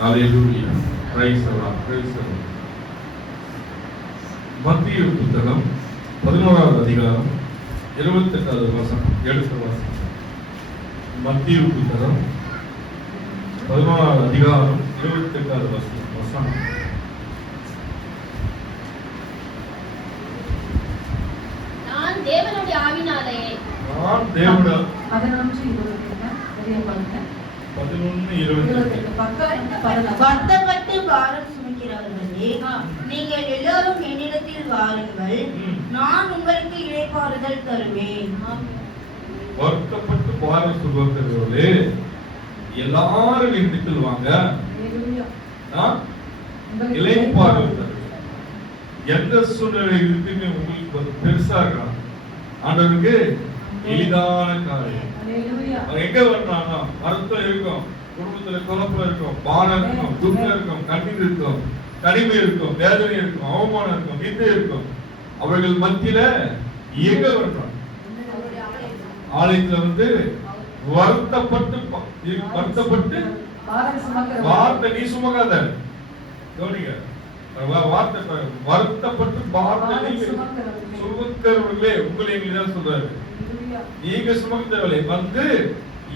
Hallelujah. Price the Lord. Price the Lord. மத்தேயு புத்தகம் 11வது அதிகாரம் 28வது வசனம் எடுத்து வாசிங்க. மத்தேயு புத்தகம் 11வது அதிகாரம் 28வது வசனம். நான் தேவனுடைய ஆவினாலே வருத்தப்பட்டு பாரம் சுமக்கிறவர்களே, நீங்கள் எல்லாரும் என்னிடத்தில் வாருங்கள், நான் உங்களுக்கு இளைப்பாறுதல் தருவேன். வருத்தப்பட்டு பாரம் சுமக்கிறவர்களே, எல்லாரும் என்னிடத்தில் வாங்க, இளைப்பாறுதல் தருவேன். எந்த சூழ்நிலை இருக்குன்னு உங்களுக்கு பெருசா இருக்கலாம், ஆண்டவருக்கு எளிதான காரியம். எங்க வர்றாங்க? வருத்தம் இருக்கும், குடும்பத்துல குழப்பம் இருக்கும், பாரம் இருக்கும், துக்கம் இருக்கும், கண்ணீர் இருக்கும், தனிமை இருக்கும், வேதனை இருக்கும், அவமானம் இருக்கும், நிந்தை இருக்கும். அவர்கள் மத்தியில எங்க வர்றாங்க? ஆலயத்துல வருத்தப்பட்டு வார்த்தை நீ சுமக்காத, கவனிங்க, வார்த்தை வருத்தப்பட்டு வார்த்தை சுமக்கிறவர்களே உங்களை தான் சொல்றாரு. நீங்க சுமக்கிறவர்களே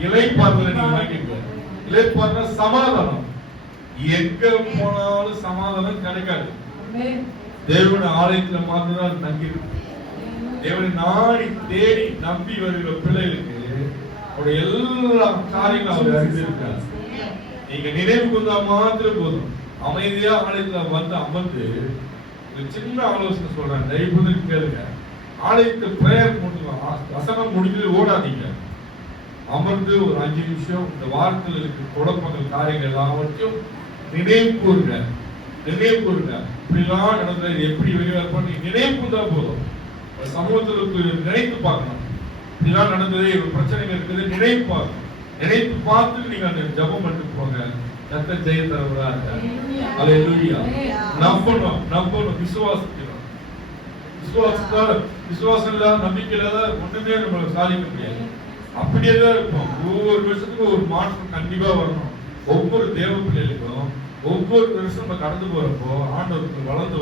இளைப்பாறுதலை நீங்க வாங்கிக்க. இளைப்பாறுதல் சமாதானம். எங்க போனாலும் சமாதானம் கிடைக்காது. தேவனுடைய ஆலயத்துல மாத்திரம் தங்கி இருக்கு. தேவனை நாடி தேடி நம்பி வருகிற பிள்ளைகளுக்கு அவருடைய எல்லா காரியங்களும் அவர் அறிந்திருக்கார். நீங்க நினைவு கொண்டா மாத்திரம் போதும். அமைதியா ஆலயத்துல அமர்ந்து ஒரு சின்ன ஆலோசனை சொல்றேன், தயவு கேளுங்க. ஆலயத்து பிரேயர் வசனம் முடிஞ்சு ஓடாதீங்க. அமர்ந்து ஒரு 5 நிமிஷம் இந்த வாரத்தில் இருக்க குழப்பங்கள் காரியங்கள் எல்லாவற்றையும் நினைவு கூறுங்க. இப்படிலாம் நடந்தது, எப்படி வெளியே நினைவு கூர்ந்தா போதும். சமூகத்திற்கு நினைத்து பார்க்கணும். இப்படிலாம் நடந்தது, ஒரு பிரச்சனை இருக்குது, நினைவு பார்க்கணும். நினைத்து பார்த்து நீங்க அந்த ஜபம் பண்ணிட்டு போங்க. கர்த்தர் ஜெய தருவதா இருக்காரு. ஹல்லேலூயா. நம்பணும், விசுவாசிக்கணும். விசுவாசம் இல்லாத, நம்பிக்கை இல்லாத ஒண்ணுமே நம்ம சாதிக்க முடியாது. அப்படியே தான் இருக்கும். ஒவ்வொரு வருஷத்துக்கும் ஒரு மாற்றம் கண்டிப்பா வரணும். ஒவ்வொரு தேவ பிள்ளைகளுக்கும் ஒவ்வொரு வருஷம் நம்ம கடந்து போறப்போ ஆண்டவருக்கு வளர்ந்து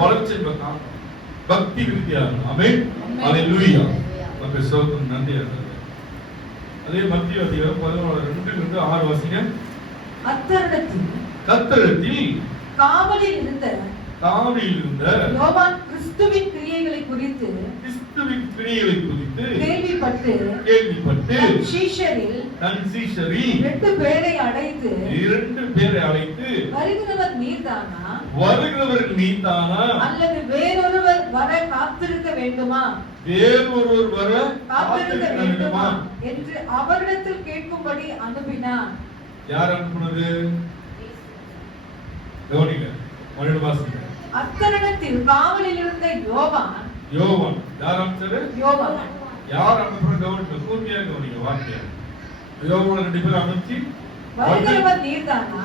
வளர்ச்சி காணும். பக்தி விருத்தியாகும். ஆமென். ஹல்லேலூயா. நமக்கு ஸ்தோத்திரம், நன்றி. அதே மத்தேயு அதிகாரம் 11:2-6 வாசிங்க. அத்தருணத்தில் காவலில் இருந்த யோவான் கிறிஸ்துவின் கிரியைகளை குறித்து கேள்விப்பட்டு தன் சீஷரில் 2 பேரை அழைத்து வருகிறவர் நீர்தானா அல்லது வேறொருவர் வர காத்திருக்க வேண்டுமா என்று அவரிடத்தில் கேட்கும்படி அனுப்பினார். யார் அனுப்புனது? கவனிங்க, அத்தருணத்தில் காவலில் இருந்த யோவான் யார் அனுப்புறது? யார் அனுப்புற? கவனிங்க, கூர்மையா கவனிங்க வார்த்தையை. யோவான் 2 பேர் அனுப்பி வருகிறவர் நீர்தானா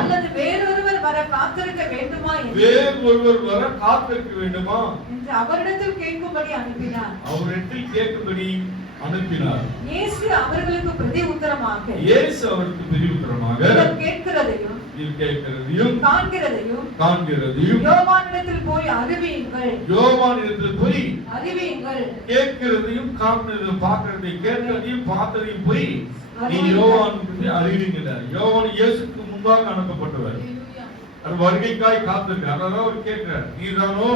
அல்லது வேறொருவர் வர காத்திருக்க வேண்டுமா என்று அவரிடத்தில் கேட்கும்படி அனுப்பினார். இயேசு அவர்களுக்கு பிரதி உத்தரமாக கேட்கிறதையும் காண்கிறதையும் யோவானிடத்தில் போய் அறிவியுங்கள். கேட்கிறதையும் காண்கிறதையும் பார்க்கிறதையும் கேட்கிறதையும் பார்த்ததையும் போய் யோவானுக்கு அறிவிக்கிறார். யோவான் இயேசுக்கு முன்பாக அனுப்பப்பட்டவர். வருகைக்காய் காத்திருக்கிறார். அதான் அவர் கேட்கிறார், நீதானோ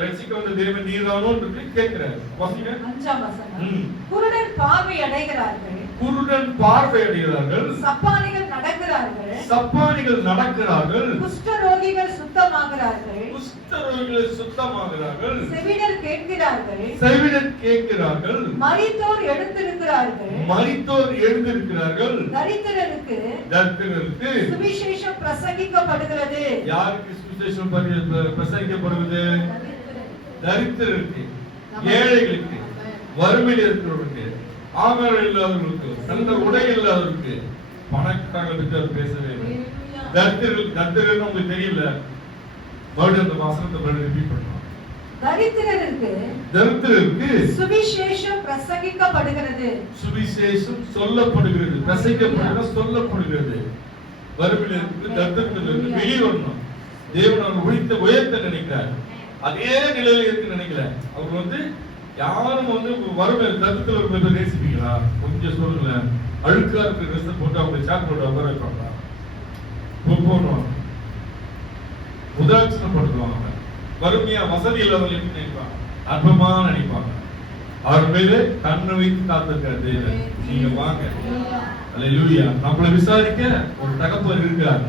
ரட்சிக்க வந்த தேவன் நீதானோ என்று கேட்கிறார். 5ஆம் வசனம். குருடன் பார்வை அடைகிறார்கள், சப்பானிகள் நடக்கிறார்கள், குஷ்டரோகிகள் சுத்தமாகிறார்கள், செவிடர் கேட்கிறார்கள், மரித்தோர் எழுந்திருக்கிறார்கள், தரித்திரருக்கு சுவிசேஷம் பிரசங்கிக்கப்படுகிறது. யாருக்கு சுவிசேஷம் பிரசங்கிக்கப்படுகிறது? தரித்திரருக்கு, ஏழைகளுக்கு, வறுமையில் இருக்கிறவர்களுக்கு, ஆகாரம் இல்லாதவர்களுக்கு, நல்ல உடை இல்லாதவர்களுக்கு, பணக்காரர்களுக்கு அவர் பேசவே இல்லை. தரித்திரன்னு உங்களுக்கு தெரியல. மறுபடியும் அந்த வசனத்தை ரிப்பீட் பண்ணுவோம். தரித்திரருக்கு சுவிசேஷம் பிரசங்கிக்கப்படுகிறது, சுவிசேஷம் சொல்லப்படுகிறது, பிரசங்கிக்கப்படுகிறது, சொல்லப்படுகிறது. வறுமையிலிருந்து தரித்திரத்திலிருந்து வெளியே வரணும். தேவன் அவர் உயர்த்த நினைக்கிறார். அதே நிலையில இருக்கு நினைக்கல. அவர் யாரும் வறுமை தரித்திரத்தில் ஒரு நேசிப்பீங்களா? கொஞ்சம் சொல்லுங்க. அழுக்கா இருக்கிற ட்ரெஸ் போட்டு அவங்க சாக் போட்டு உட்கார வைப்பாங்களா? போடுவாங்க, உதாட்சணப்படுத்துவாங்க. வறுமையா வசதி இல்லாதவங்க எப்படி நினைப்பாங்க? அற்பமா நினைப்பாங்க. அவர் மேலே கண்ணை வைத்து காத்திருக்காரு தேவன். நீங்க வாங்க. அல்லேலூயா. நம்மளை விசாரிக்க ஒரு தகப்பன் இருக்கார்.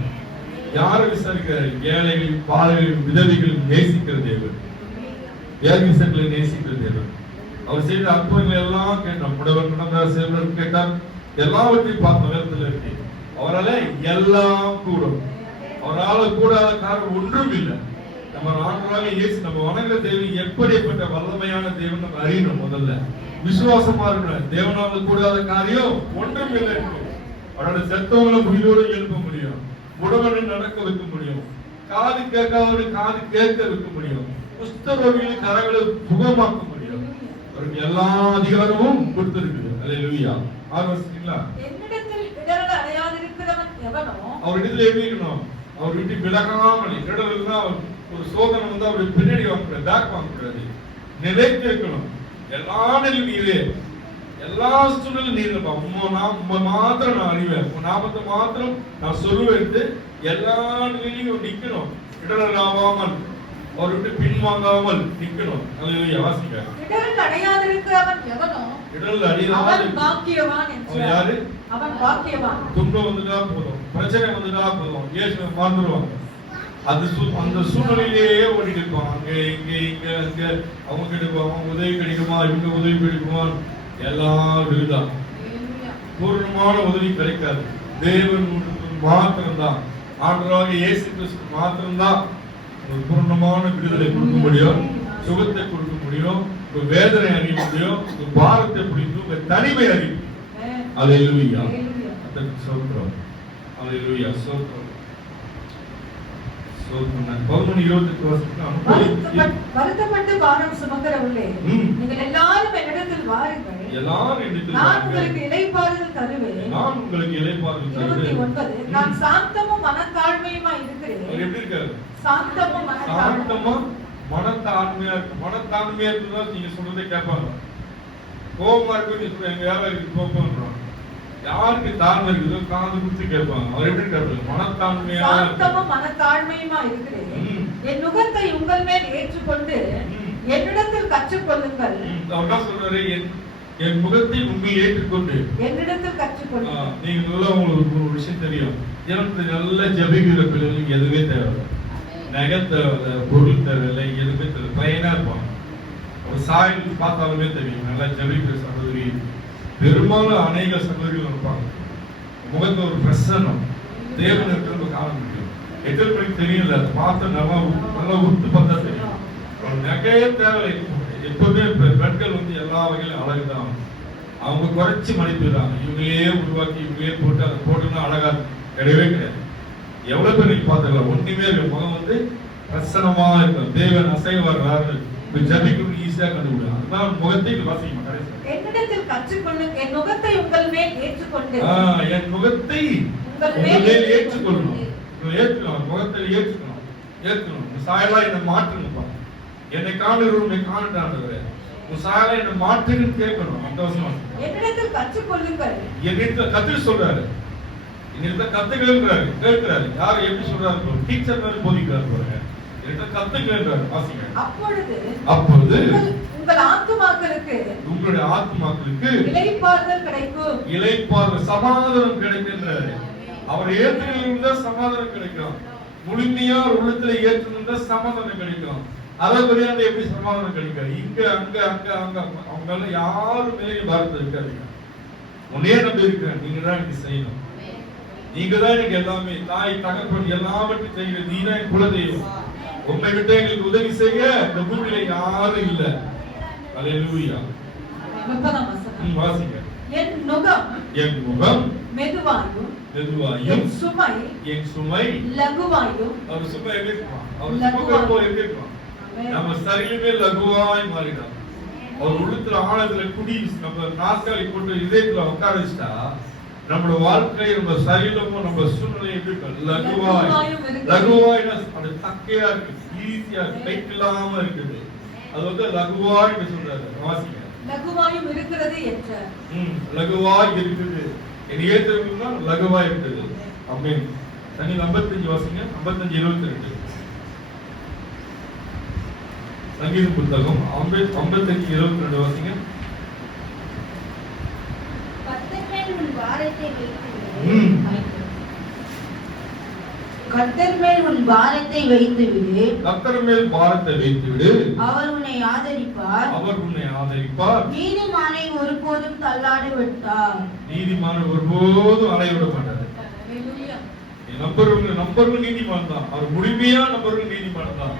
யாரை விசாரிக்கிறார்? ஏழைகள், பாலைகள், விதவைகள் நேசிக்கிற தேவன், வியாதிசர்களை நேசிக்கிற தேவன். அவர் செய்த அற்புதங்களை எல்லாம் கேட்டோம். முடவர் குணம்தார் சேவலர் கேட்டார். எல்லாவற்றையும் பார்த்த வேதத்தில் இருக்கு. அவரால எல்லாம் கூடும். அவரால் கூடாத காரணம் ஒன்றும் இல்லை. நம்ம ஆண்டவராக இயேசு நம்ம வணங்குற தேவன் எப்படிப்பட்ட வல்லமையான தேவன் நம்ம அறியணும். முதல்ல விசுவாசமா இருக்கணும். தேவனால கூடாத காரியம் ஒன்றும் இல்லை. அவரோட செத்தவங்களை உயிரோடு எழுப்ப முடியும். உடவனை நடக்க வைக்க முடியும். காது கேட்காதவனை காது கேட்க வைக்க முடியும். குஷ்டரோகிகளை கரங்களை சுகமாக்க முடியும். அவருக்கு எல்லா அதிகாரமும் கொடுத்திருக்குது. அல்லேலூயா. ஆர்வசிங்களா? என்னிடத்தில் இடரல் அடையாதிருக்கிறவன் எவனோ அவரிடத்தில் எப்படி இருக்கணும்? அவர் விட்டு விலகாமல் இடரல்னா ஒரு சோதனை அவர் பின்னாடி வாங்கக்கூடாது, பேக் வாங்கக்கூடாது. நிலைத்து இருக்கணும். எல்லா நிலையும் நீரே, எல்லா சூழ்நிலையும் நீர் மாத்திரம் நான் அறிவேன், உன் நாமத்தை மாத்திரம் நான் சொல்லுவேன். எல்லா நிலையிலும் நிக்கணும். இடரல் ஆகாமல் அவர் விட்டு பின்வாங்காமல் நிக்கணும். அல்லேலூயா. வாசிங்க. இடரல் அடையாதிருக்கிறவன் எவனோ இடரல் அடையாத அவன் பாக்கியவான் என்றார். யாரு? அவன் பாக்கியவான். துன்பம் வந்துட்டா போதும், பிரச்சனை வந்துட்டா போதும், இயேசுவை மறந்துடுவாங்க. அந்த சூழ்நிலையிலேயே ஓடிட்டு இருப்பாங்க. அங்க இங்க அங்க அவங்க கிடைக்குமா, உதவி கிடைக்குமா, இவங்க உதவி கிடைக்குமா, எல்லாம் விருதா. பூர்ணமான உதவி கிடைக்காது. தேவன் மாத்திரம்தான், ஆண்டவராகிய இயேசு கிறிஸ்து மாத்திரம்தான் ஒரு பூர்ணமான விடுதலை கொடுக்க முடியும், சுகத்தை கொடுக்க முடியும், ஒரு வேதனை அறிய முடியும், ஒரு பாரத்தை பிடிக்கும், ஒரு தனிமை அறியும். அல்லேலூயா. அதற்கு சோத்திரம். அல்லேலூயா. சோத்திரம். வருத்தப்பட்டு பாரம் சுமக்கிறவர்களே, நீங்கள் எல்லாரும் என்னிடத்தில் வாருங்கள், நான் உங்களுக்கு இளைப்பாறுதல் தருவேன். நான் சாந்தமும் மனத்தாழ்மையுமா இருக்கிறேன். எப்படி இருக்காரு? சாந்தமும் மனத்தாழ்மையா இருக்கு. மனத்தாழ்மையா இருக்குதா நீங்க சொல்றதை கேட்பாங்க. கோபமா இருக்கு எங்க யாரும் கோபம்ன்றாங்க. யாருக்கு தாழ்மை இருக்குதோ காது கொடுத்து கேட்பாங்க. அவர் எப்படி கேட்பாங்க? மனத்தாழ்மையா மனத்தாழ்மையுமா இருக்கிறேன். என் நுகத்தை உங்கள் மேல் ஏற்றுக்கொண்டு என்னிடத்தில் கற்றுக்கொள்ளுங்கள். அவர் என்ன சொல்றாரு? என் முகத்தை உங்கள் ஏற்றுக்கொண்டு என்னிடத்தில் கற்றுக்கொள்ளுங்கள். நீங்க நல்லா உங்களுக்கு ஒரு விஷயம் தெரியும். எனக்கு நல்ல ஜபிக்கிற பிள்ளைகளுக்கு எதுவே தேவையில்லை, நகை தேவையில்லை, பொருள் தேவையில்லை, எதுவுமே தேவை. பையனா இருப்பாங்க. ஒரு சாயல் பார்த்தாலுமே தெரியும் நல்லா ஜபிக்கிற சகோதரி. பெரும்பாலும் அநேக சகோதரிகள் இருப்பாங்க. முகத்துல ஒரு பிரசன்னம் தேவன் இருக்கிற காண முடியும். எத்தனை பேருக்கு தெரியல, அதை பார்த்து நல்லா உத்து பார்த்தா தெரியும். நகையே தேவை. எப்பவுமே பெண்கள் எல்லா வகையிலும் அழகுதான். அவங்க குறைச்சி மதிப்பிடுறாங்க. இவங்களே உருவாக்கி இவங்களே போட்டு அதை போட்டுன்னா அழகா கிடையவே கிடையாது. எவ்வளவு பேர் நீங்க பார்த்துக்கலாம், ஒண்ணுமே முகம் பிரசன்னமா இருக்கும். தேவன் அசைவார் ஜபிக்கு ஈஸியா கண்டுபிடிக்கும். அதுதான் முகத்தை வாசிக்க மாட்டேன். என்னிடத்தில் கற்றுக்கொள்ளுங்க, என் நுகத்தை உங்கள் மேல் ஏற்றுக்கொண்டு. என் நுகத்தை உங்கள் மேல் ஏற்றுக்கொள்ளணும். ஏற்றுக்கணும், முகத்தை ஏற்றுக்கணும். சாயலா என்னை மாற்றுங்கப்பா, என்னை காணுறவனை காணுட்டாண்டவரே, உன் சாயலா என்னை மாற்றுன்னு கேட்கணும். அந்த அவசியம். என்னிடத்தில் கற்றுக்கொள்ளுங்கள். என்னிடத்துல கத்துக்க சொல்றாரு. என்னிடத்துல கத்துக்கிறாரு, கேட்கிறாரு. யாரு எப்படி சொல்றாரு? டீச்சர் மாதிரி போதிக்கிறாரு பாருங்க. அப்பொழுது உங்கள் ஆத்துமாக்களுக்கு உங்களுடைய ஆத்துமாக்களுக்கு இளைப்பாறுதல் கிடைக்கும். இளைப்பாறுதல், சமாதானம் கிடைக்கின்றாரு. அவர் ஏற்றுகிற சமாதானம் கிடைக்கும். முழுமையா உள்ளத்துல ஏற்றுகிற சமாதானம் கிடைக்கும். அதை புரியாத எப்படி சமாதானம் கிடைக்காது? இங்க அங்க அங்க அங்க அவங்க யாருமே பாரத இருக்காதீங்க. உன்னே நம்பி இருக்கிறேன். நீங்க தான் எனக்கு செய்யணும். நீங்க தான் எனக்கு எல்லாமே. தாய் தகப்பன் எல்லாவற்றையும் செய்கிற நீ தான் என் குலதெய்வம். உண்மை விட்டு எங்களுக்கு உதவி செய்ய இந்த பூமியில யாரும் இல்ல. அல்லேலூயா. வாசிங்க. என் முகம் மெதுவாயும் என் சுமை லகுவாயும். அவர் சுமை எப்படி இருக்கும்? அவர் சுமை எப்படி இருக்கும்? நம்ம சரீரமே லகுவாய் மாறிடும். அவர் உள்ளத்துல ஆழத்துல குடி நம்ம நாற்காலி போட்டு இதயத்துல உட்கார வச்சுட்டா நம்மளோட வாழ்க்கை, நம்ம சரீரமும் நம்ம சூழ்நிலை எப்படி லகுவாய் அது தக்கையா இருக்கு, ஈஸியா கைக்கில்லாம இருக்குது. அது வந்து லகுவாய் சொல்றாரு. வாசிங்க. லகுவாயும் இருக்கிறது என்ற லகுவாய் இருக்குது. என் ஏற்றா லகுவாய் இருக்குது. ஆமென். சங்கீதம் 55 வாசிங்க. 55:22. சங்கீத புத்தகம் 55:22 வாசிங்க. கர்த்தர் மேல் உன் பாரத்தை வைத்து விடு. கர்த்தர் மேல் பாரத்தை வைத்து விடு. அவர் உன்னை ஆதரிப்பார். அவர் உன்னை ஆதரிப்பார். நீதிமானை ஒருபோதும் தள்ளாட விட்டார். நீதிமானை ஒருபோதும் அலைய விட மாட்டார். நம்பர்கள் நீதிமான் தான். அவர் முழுமையா நம்பர்கள் நீதிமான் தான்.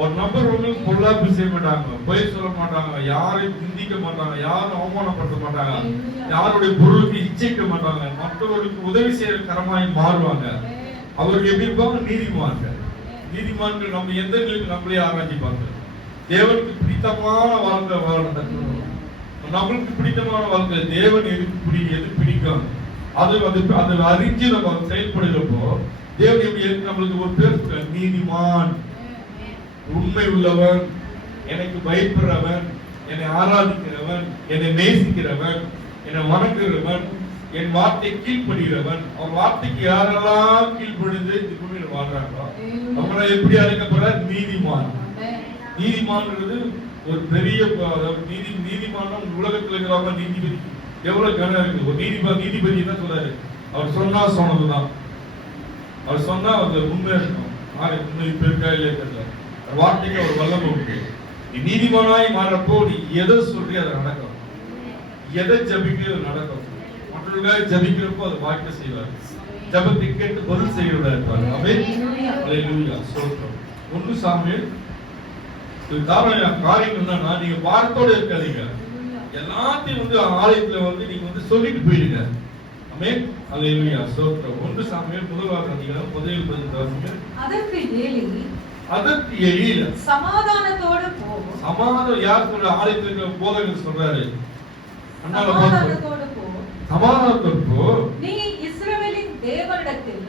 ஒரு நம்பர்கள் பொல்லாப்பு செய்ய மாட்டாங்க, பொய் சொல்ல மாட்டாங்க, யாரையும் நிந்திக்க மாட்டாங்க, யாரும் அவமானப்படுத்த மாட்டாங்க, யாருடைய பொருளுக்கு இச்சைக்க மாட்டாங்க, மற்றவர்களுக்கு உதவி செய்யற கரமாய் மாறுவாங்க. அவருக்கு எப்படி இருப்பாங்க? நீதிமான்கள். நீதிமான்கள் நம்ம எந்த நிலைக்கு நம்மளே ஆராய்ச்சிப்பாங்க. தேவனுக்கு பிடித்தமான வாழ்க்கை வாழணும். நம்மளுக்கு பிடித்தமான வாழ்க்கை தேவன் எது பிடிக்கும் அது அறிஞ்சு நம்ம செயல்படுகிறப்போ தேவன் எப்படி நம்மளுக்கு ஒரு பேர் நீதிமான், உண்மை உள்ளவன், எனக்கு பயப்படுறவன், என்னை ஆராதிக்கிறவன், என்னை நேசிக்கிறவன், என்னை வணங்குகிறவன், என் வார்த்தை கீழ்ப்படுகிறவன். அவன் வார்த்தைக்கு யாரெல்லாம் கீழ்ப்படிந்து இந்த பூமியில வாழ்றாங்களோ அவங்கள எப்படி அழைக்கப்படுற நீதிமான். நீதிமான்ங்கிறது ஒரு பெரிய நீதிமான உலகத்தில் இருக்கிறவங்க நீதிபதி எவ்வளவு கனம் இருக்கு. ஒரு நீதிபதி என்ன சொல்றாரு? அவர் சொன்னா சொன்னதுதான். அவர் சொன்னா அது உண்மை இருக்கும். இப்ப இருக்கா இல்லையா தெரியல. வார்த்தைக்கு ஒரு வல்லமை உண்டு. நீ நீதிமானாய் மாறப்போ நீ எதை சொல்றியோ அது நடக்கும், எதை ஜபிக்கிறோ நடக்கும். மற்றவர்களாக ஜபிக்கிறப்போ அது வாய்க்க செய்வார். ஜபத்தை கேட்டு பதில் செய்கிறதா இருப்பார். அல்லேலூயா. ஸ்தோத்திரம். 1 சாமுவேல் காரியம் என்னன்னா, நீங்க வார்த்தையோட இருக்காதீங்க. எல்லாத்தையும் வந்து ஆலயத்துல நீங்க சொல்லிட்டு போயிடுங்க. ஆமென். அல்லேலூயா. ஸ்தோத்திரம். 1 சாமுவேல் 1 அதிகாரம் 1-10 அதற்கு எலி சமாதானத்தோடு போ. சமாதானம் யார் சொல்ற? ஆலயத்துல இருக்கிற போதகர் சொல்றாரு. சமாதானத்தோடு போ. சமாதானத்தோடு போ. நீ இஸ்ரவேலின் தேவனிடத்தில்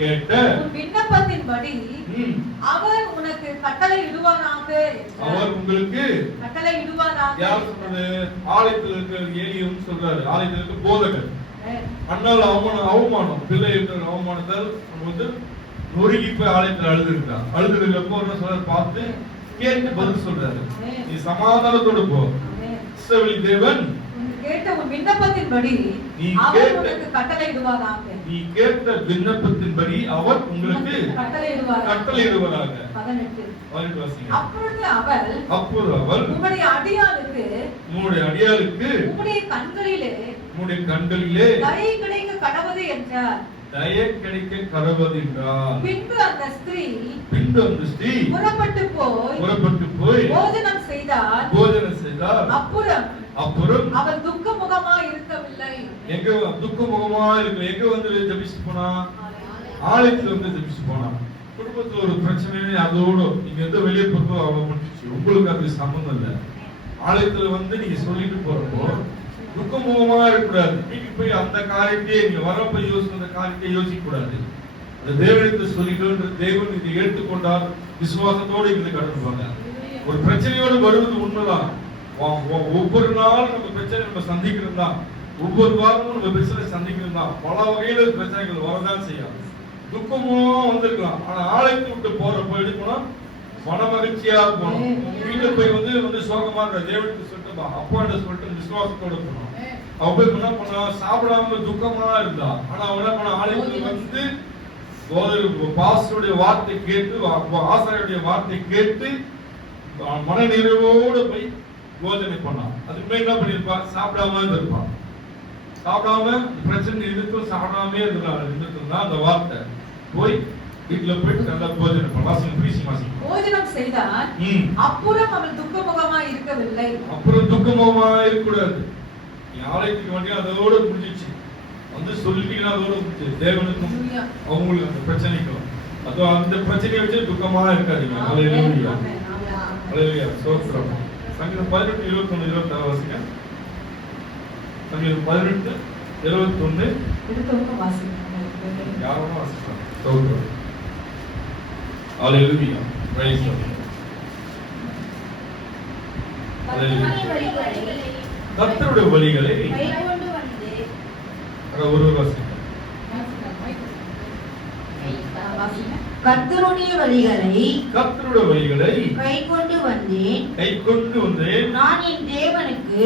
கேட்ட உன் விண்ணப்பத்தின்படி அவர் உனக்கு கட்டளை இடுவாராக. அவர் உங்களுக்கு கட்டளை இடுவாராக. யார் சொல்றது? ஆலயத்தில் இருக்கிற ஏலியும் சொல்றாரு. ஆலயத்தில் இருக்கிற போதகர். அண்ணால் அவமானம் பிள்ளை இருக்கிற அவமானத்தால் நொறுங்கி போய் ஆலயத்தில் அழுதுருக்கப்போ என்ன சொல்றாரு? பார்த்து கேட்டு பதில் சொல்றாரு. நீ சமாதானத்தோடு போ. இஸ்ரவேல் தேவன் கேட்ட உன் விண்ணப்பத்தின்படி அவர் உங்களுக்கு கட்டளையிடுவாராக. நீ கேட்ட விண்ணப்பத்தின்படி அவர் உங்களுக்கு கட்டளையிடுவாராக. 18 வாசிங்க. அப்பொழுது அவள் உம்முடைய அடியாளுக்கு உம்முடைய கண்களிலே தயை கிடைக்க கடவுது என்றார். தயை கிடைக்க கடவுது என்றார். பின்பு அந்த ஸ்திரீ புறப்பட்டு போய் போஜனம் செய்தார். அப்புறம் அவள் துக்க முகமா இருக்கவில்லை. எங்க துக்க முகமா இருக்கு? எங்க ஜெபிச்சு போனா? ஆலயத்துல ஜெபிச்சு போனா. குடும்பத்துல ஒரு பிரச்சனை, அதோட நீங்க எந்த வெளியே போறதோ அவளை முடிச்சு, உங்களுக்கு அது சம்பந்தம் இல்லை. ஆலயத்துல நீங்க சொல்லிட்டு போறப்போ துக்க முகமா இருக்கக்கூடாது. வீட்டுக்கு போய் அந்த காரியத்தையே நீங்க வரப்ப யோசிக்கிற காரியத்தை யோசிக்க கூடாது. அந்த தேவனத்தை சொல்லிட்டு தேவன் இதை எடுத்துக்கொண்டால் விசுவாசத்தோடு இருந்து கடந்துவாங்க. ஒரு பிரச்சனையோடு வருவது உண்மைதான். ஒவ்வொரு நாளும் நம்ம பிரச்சனை நம்ம சந்திக்கிறோம் தான். ஒவ்வொரு வாரமும் நம்ம பிரச்சனை சந்திக்கிறோம் தான். பல வகையில பிரச்சனைகள் வரதான் செய்யும். துக்கமும் வந்திருக்கலாம். ஆனா ஆலயத்தை விட்டு போறப்ப எடுக்கணும், மன மகிழ்ச்சியா போகணும். வீட்டுல போய் சோகமா இருக்கிற தேவனுக்கு சொல்லிட்டு அப்பாண்ட சொல்லிட்டு விசுவாசத்தோட போனோம். அவ போய் என்ன பண்ணா? சாப்பிடாம துக்கமா இருந்தா. ஆனா அவன் என்ன பண்ண? ஆலயத்துக்கு பாஸ்டருடைய வார்த்தை கேட்டு, ஆசாரியுடைய வார்த்தை கேட்டு மன நிறைவோடு போய் போதனை பண்ணான். அதுக்கு என்ன பண்ணிருப்பா? சாப்பிடாம இருப்பான். சாப்பிடாம பிரச்சனை இருக்கும், சாப்பிடாம இருந்திருந்தா அந்த வார்த்தை போய் வீட்டுல போயிட்டு நல்லா போஜனை பண்ணலாம். போஜனம் செய்தார். அப்புறம் அவள் துக்கமுகமா இருக்கவில்லை. அப்புறம் துக்கமுகமா இருக்கக்கூடாது. ஆலயத்துக்கு வேண்டிய அதோட முடிஞ்சிச்சு. சொல்லிட்டீங்கன்னா அதோட முடிஞ்சு. தேவனுக்கும் அவங்களுக்கு அந்த பிரச்சனைக்கும் அதோ அந்த பிரச்சனையை வச்சு துக்கமா இருக்காதீங்க. ஹalleluya. ஹalleluya. ஸ்தோத்திரம். சங்கீதம் 18 21 26 வாசிங்க. சங்கீதம் 18 21 எடுத்தவங்க வாசிங்க. யாரும் வாசிப்பாங்க. ஸ்தோத்திரம். ஹalleluya. praise God. கர்த்தருடைய வழிகளை கைக்கொண்டு வந்து ஒரு வாசிங்க. வாசிங்க. கர்த்தருடைய வழிகளை கர்த்தருடைய வழிகளை கைக்கொண்டு வந்தேன். கைக்கொண்டு வந்தேன். நான் என் தேவனுக்கு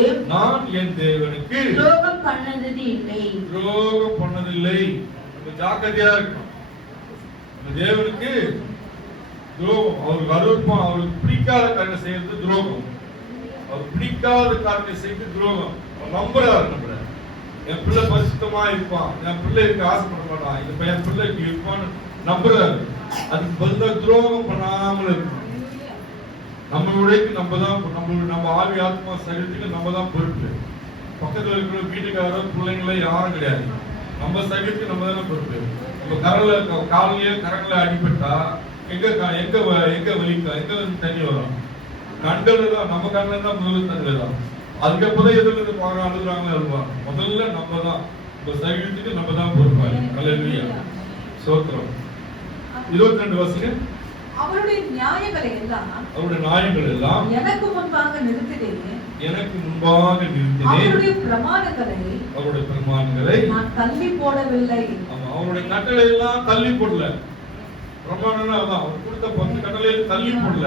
துரோகம் பண்ணது இல்லை. துரோகம் பண்ணதில்லை. நம்ம ஜாக்கிரதையா இருக்கணும். நம்ம தேவனுக்கு துரோகம், அவருக்கு அருவருப்பான, அவருக்கு பிடிக்காத காரியம் செய்யறது துரோகம். அவர் பிடிக்காத காரியம் செய்து துரோகம். அவர் நம்புறாரு நம்மள. என் பிள்ளை பரிசுத்தமா இருப்பான், என் பிள்ளை இருக்க ஆசைப்பட மாட்டான், இந்த என் பிள்ளை இப்படி இருப்பான்னு நம்புறாரு. அதுக்கு பதிலா துரோகம் பண்ணாமல் இருக்கணும். நம்ம உழைக்கு நம்ம ஆவி ஆத்மா சரீரத்துக்கு நம்ம தான் பொறுப்பு. பக்கத்துல இருக்கிற வீட்டுக்காரர் பிள்ளைங்கள யாரும் கிடையாது. நம்ம சரீரத்துக்கு நம்ம தானே பொறுப்பு. நம்ம காலையே கரங்களை அடிபட்டா எங்க வலிக்கா, எங்க தண்ணி வரும்? கண்கள் தான், நம்ம கண்ணில் தான் முதல்ல தண்ணி வரும். அதுக்கப்புறம் எதுல இருந்து பாருங்க அழுகுறாங்களோ அழுவாங்க. முதல்ல நம்ம தான், நம்ம சரீரத்துக்கு நம்ம தான் பொறுப்பாளி. ஹalleluya. ஸ்தோத்திரம். 22 வாசிங்க. அவருடைய நியாயங்களை எல்லாம் எனக்கு முன்பாக நிறுத்தினேன். அவருடைய பிரமாணங்களை நான் தள்ளி போடவில்லை. அவருடைய கட்டளை எல்லாம் தள்ளி போடல. பிரமாணம்னா அதான், அவர் கொடுத்த 10 கட்டளையை தள்ளி போடல.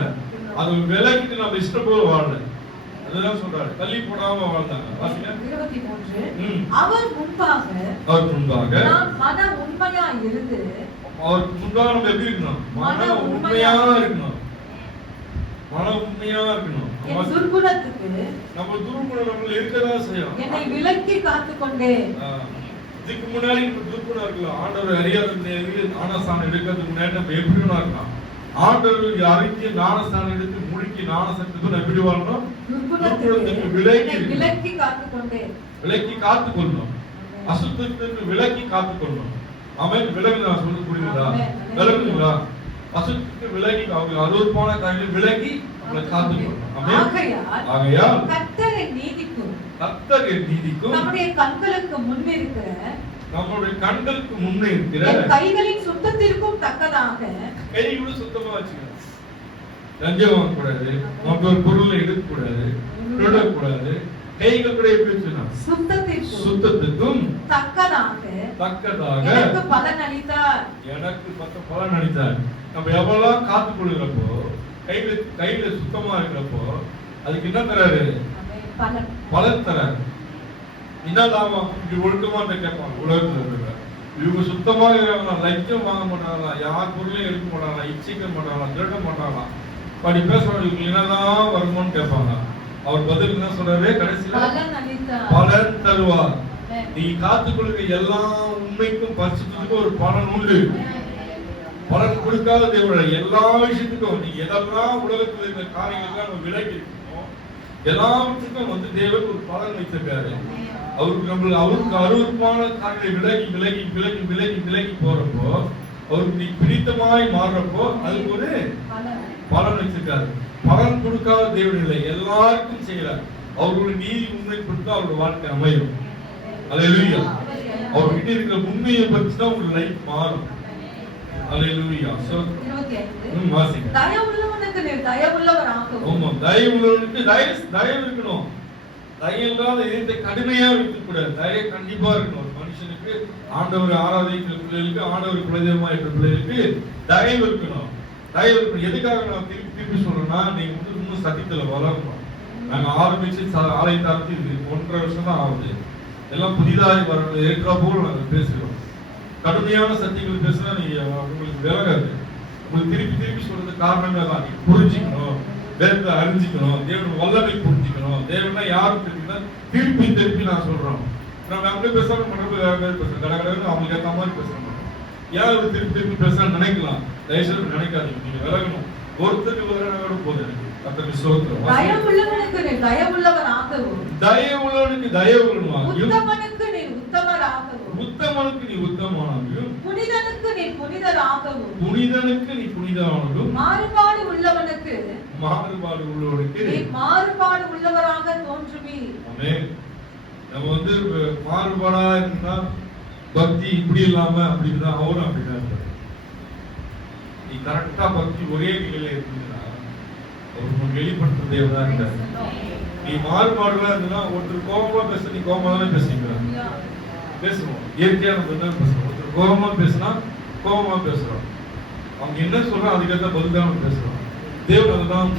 அது விலைக்கு நம்ம இஷ்டம் போல வாழல. அதுதான் சொல்றாரு, தள்ளி போடாம வாழ்ந்தாங்க. வாசிங்க. 23 அவர் முன்பாக நான் மன உண்மையா இருந்து, அவருக்கு முன்பாக நம்ம எப்படி இருக்கணும்? மன உண்மையா இருக்கணும். மன உண்மையா இருக்கணும். என் துர்குணத்துக்கு நம்ம துர்குணம் நம்மள இருக்கதான் செய்யும். என்னை விலக்கி காத்துக்கொண்டேன். இதுக்கு முன்னாடி துர்குணம் இருக்கலாம். ஆண்டவர் அறியாத ஞானஸ்தானம் எடுக்கிறதுக்கு முன்னாடி நம்ம எப்படி இருக்கலாம்? ஆண்டவர் அறிஞ்சு ஞானஸ்தானம் எடுத்து முழுக்கி ஞானசக்திக்கு எப்படி வாழணும்? துர்குணத்துக்கு விலக்கி காத்துக்கொண்டேன். விலக்கி காத்துக்கொள்ளணும். அசுத்தத்துக்கு விலக்கி காத்துக்கொள்ளணும். ஆமென். விலகுதா? சொல்ல புரியுதா? விலகுங்களா? அசுத்தத்துக்கு விலகி, அவங்க அருவருப்பான காரியங்களை விலகி நம்மளை காத்துக்கொள்ளணும். ஆமென். ஆகையால் கர்த்தர் என் நீதிக்கும் நம்முடைய கண்களுக்கு முன்னே இருக்கிற கைகளின் சுத்தத்திற்கும் தக்கதாக கைகளை சுத்தமா வச்சுக்கணும். லஞ்சம் வாங்கக்கூடாது, மற்றொரு பொருளை எடுக்கக்கூடாது, திருடக்கூடாது. கைகள் கூட எப்படி வச்சுக்கணும்? சுத்தத்துக்கும் தக்கதாக எனக்கு பலன் அளித்தார். நம்ம எவ்வளவு காத்துக்கொள்கிறப்போ, கையில சுத்தமா இருக்கிறப்போ அதுக்கு என்ன தராரு? பலன் தராரு. என்ன லாபம்? இப்படி ஒழுக்கமா கேட்பாங்க உலகத்துல இருக்கிற. இவங்க சுத்தமா இருக்கிறாங்களா? லஞ்சம் வாங்க மாட்டாங்களா? யார் பொருளையும் எடுக்க மாட்டாங்களா? இச்சிக்க மாட்டாங்களா? திருட மாட்டாங்களா? அப்படி பேசுறவங்க இவங்க என்னதான் வருமானு கேட்பாங்க. அவர் பதில் என்ன சொல்றாரு? கடைசியில பலன் தருவார். நீ காத்துக்கொள்கிற எல்லா உண்மைக்கும் பரிசுத்தத்துக்கும் ஒரு பலன் உண்டு. பலன் கொடுக்காத தேவனுடைய எல்லா விஷயத்துக்கும், நீ எதெல்லாம் உலகத்தில் இருக்கிற காரியங்கள்லாம் நம்ம விலகி இருக்கணும், எல்லாவற்றுக்கும் தேவன் ஒரு பலன் வைத்திருக்காரு. அவருக்கு அருவருப்பான காரியங்களை விலகி விலகி விலகி விலகி விலகி போறப்போ, அவருக்கு நீ பிடித்தமாய் மாறுறப்போ அதுக்கு ஒரு பலன் வச்சிருக்காரு. பலன் கொடுக்காத தேவன் இல்லை, எல்லாருக்கும் செய்யறார். அவருடைய நீதி உண்மை கொடுத்தா அவருடைய வாழ்க்கை அமையும். அல்லேலூயா. அவர்கிட்ட இருக்கிற உண்மையை பற்றி தான் உங்க லைஃப் மாறும். அல்லேலூயா. சோ 25 வாசிங்க. தயவுள்ளவனுக்கு நீ தயவுள்ளவராகவும். ஆமா, தயவுள்ளவனுக்கு தயவு இருக்கணும். தயவுல்லாத இதயத்தை கடுமையா வைக்க கூடாது. தயவு கண்டிப்பா இருக்கணும். ஒரு மனுஷனுக்கு, ஆண்டவர் ஆராதிக்கிற பிள்ளைகளுக்கு, ஆண்டவர் பிரதேசமா இருக்கிற பிள்ளைகளுக்கு தயவு இருக்கணும். தயவு இருக்கணும். எதுக்காக நான் திருப்பி சொல்றேன்னா, நீங்க இன்னும் சத்தியத்துல வளரணும். நாங்க ஆரம்பிச்சு ஆலயத்தை ஆரம்பிச்சு இது 1.5 வருஷம் தான் ஆகுது. எல்லாம் புதிதாக வர ஏற்றா போல நாங்க பேசுறோம். கடுமையான சத்தியங்கள் பேசுனா நீங்க உங்களுக்கு விலகாது. உங்களுக்கு திருப்பி திருப்பி சொல்றது காரணமே தான். நீங்க புரிஞ்சுக்கணும், தேவனை அறிஞ்சிக்கணும், தேவன் வல்லமை புரிஞ்சுக்கணும். தேவனா யாரும் தெரியுதுன்னா திருப்பி திருப்பி நான் சொல்றோம். நம்ம அப்படியே பேசுறோம், மற்றபடி வேற மாதிரி பேசுறோம். கடற்கடன்னு அவங்களுக்கு ஏற்ற மாதிரி பேசுறோம். யார் திருப்பி திருப்பி பேசுறான்னு நினைக்கலாம். தயவுசெய்து நினைக்காதீங்க. நீங்க விலகணும். ஒருத்தருக்கு விலகினா போதும். கர்த்தருக்கு ஸ்தோத்திரம். தயவுள்ளவனுக்கு நீ தயவுள்ளவராகவும், தயவுள்ளவனுக்கு தயவுள்ளவனாகவும், உத்தமனுக்கு நீ உத்தமராகவும், உத்தமனுக்கு நீ உத்தமனாகவும், புனிதனுக்கு நீ புனிதராகவும் புனிதனுக்கு நீ புனிதனாகவும் மாறுபாடு உள்ளவனுக்கு மாறுபாடு உள்ளவனுக்கு நீ மாறுபாடு உள்ளவராக தோன்றுவி. ஆமென். நம்ம வந்து மாறுபாடா இருந்தா பக்தி இப்படி இல்லாம அப்படி இருந்தா அவரும் அப்படிதான் இருப்பாரு. நீ கரெக்டா பக்தி ஒரே நிலையில இருந்தீங்கன்னா ஒரு வெளிப்படுத்துற தேவதா இருக்காரு. நீ மாறுபாடுலாம் இருந்ததுன்னா ஒருத்தர் கோபமா பேச நீ கோபமா தானே பேசுறீங்க, பேசுவோம் இயற்கையா நம்ம என்ன பேசுறோம். ஒருத்தர் கோபமா பேசினா கோபமா பேசுறோம், அவங்க என்ன சொல்றோம் அதுக்கேற்ற பதில் தான் நம்ம பேசுறோம். தேவன் அதுதான்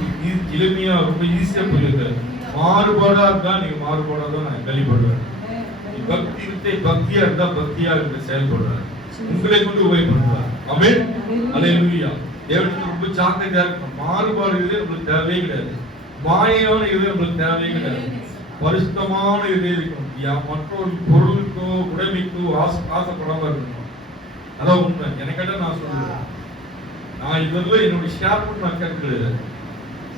எளிமையா ரொம்ப ஈஸியா புரியுது. மாறுபாடா இருந்தா நீங்க மாறுபாடா தான் நான் கழிப்படுவேன். நீ பக்தி இருந்தே பக்தியா இருந்தா பக்தியா இருக்க செயல்படுறாரு, உங்களை கொண்டு உபயோகப்படுத்துவார். ஆமென். அல்லேலூயா. தேவனுக்கு ரொம்ப ஜாக்கிரதையா இருக்கணும். மாறுபாடு இது நம்மளுக்கு தேவையே கிடையாது. மாயையான இது நம்மளுக்கு தேவையே கிடையாது. பரிசுத்தமான இது இருக்கணும். மற்றொரு பொருளுக்கோ உடைமைக்கோ ஆசைப்படாம இருக்கணும். அதான் உண்மை. எனக்கிட்ட நான் சொல்றேன், நான் இதெல்லாம் என்னுடைய ஷேர் பண்ண நான் கேட்கறது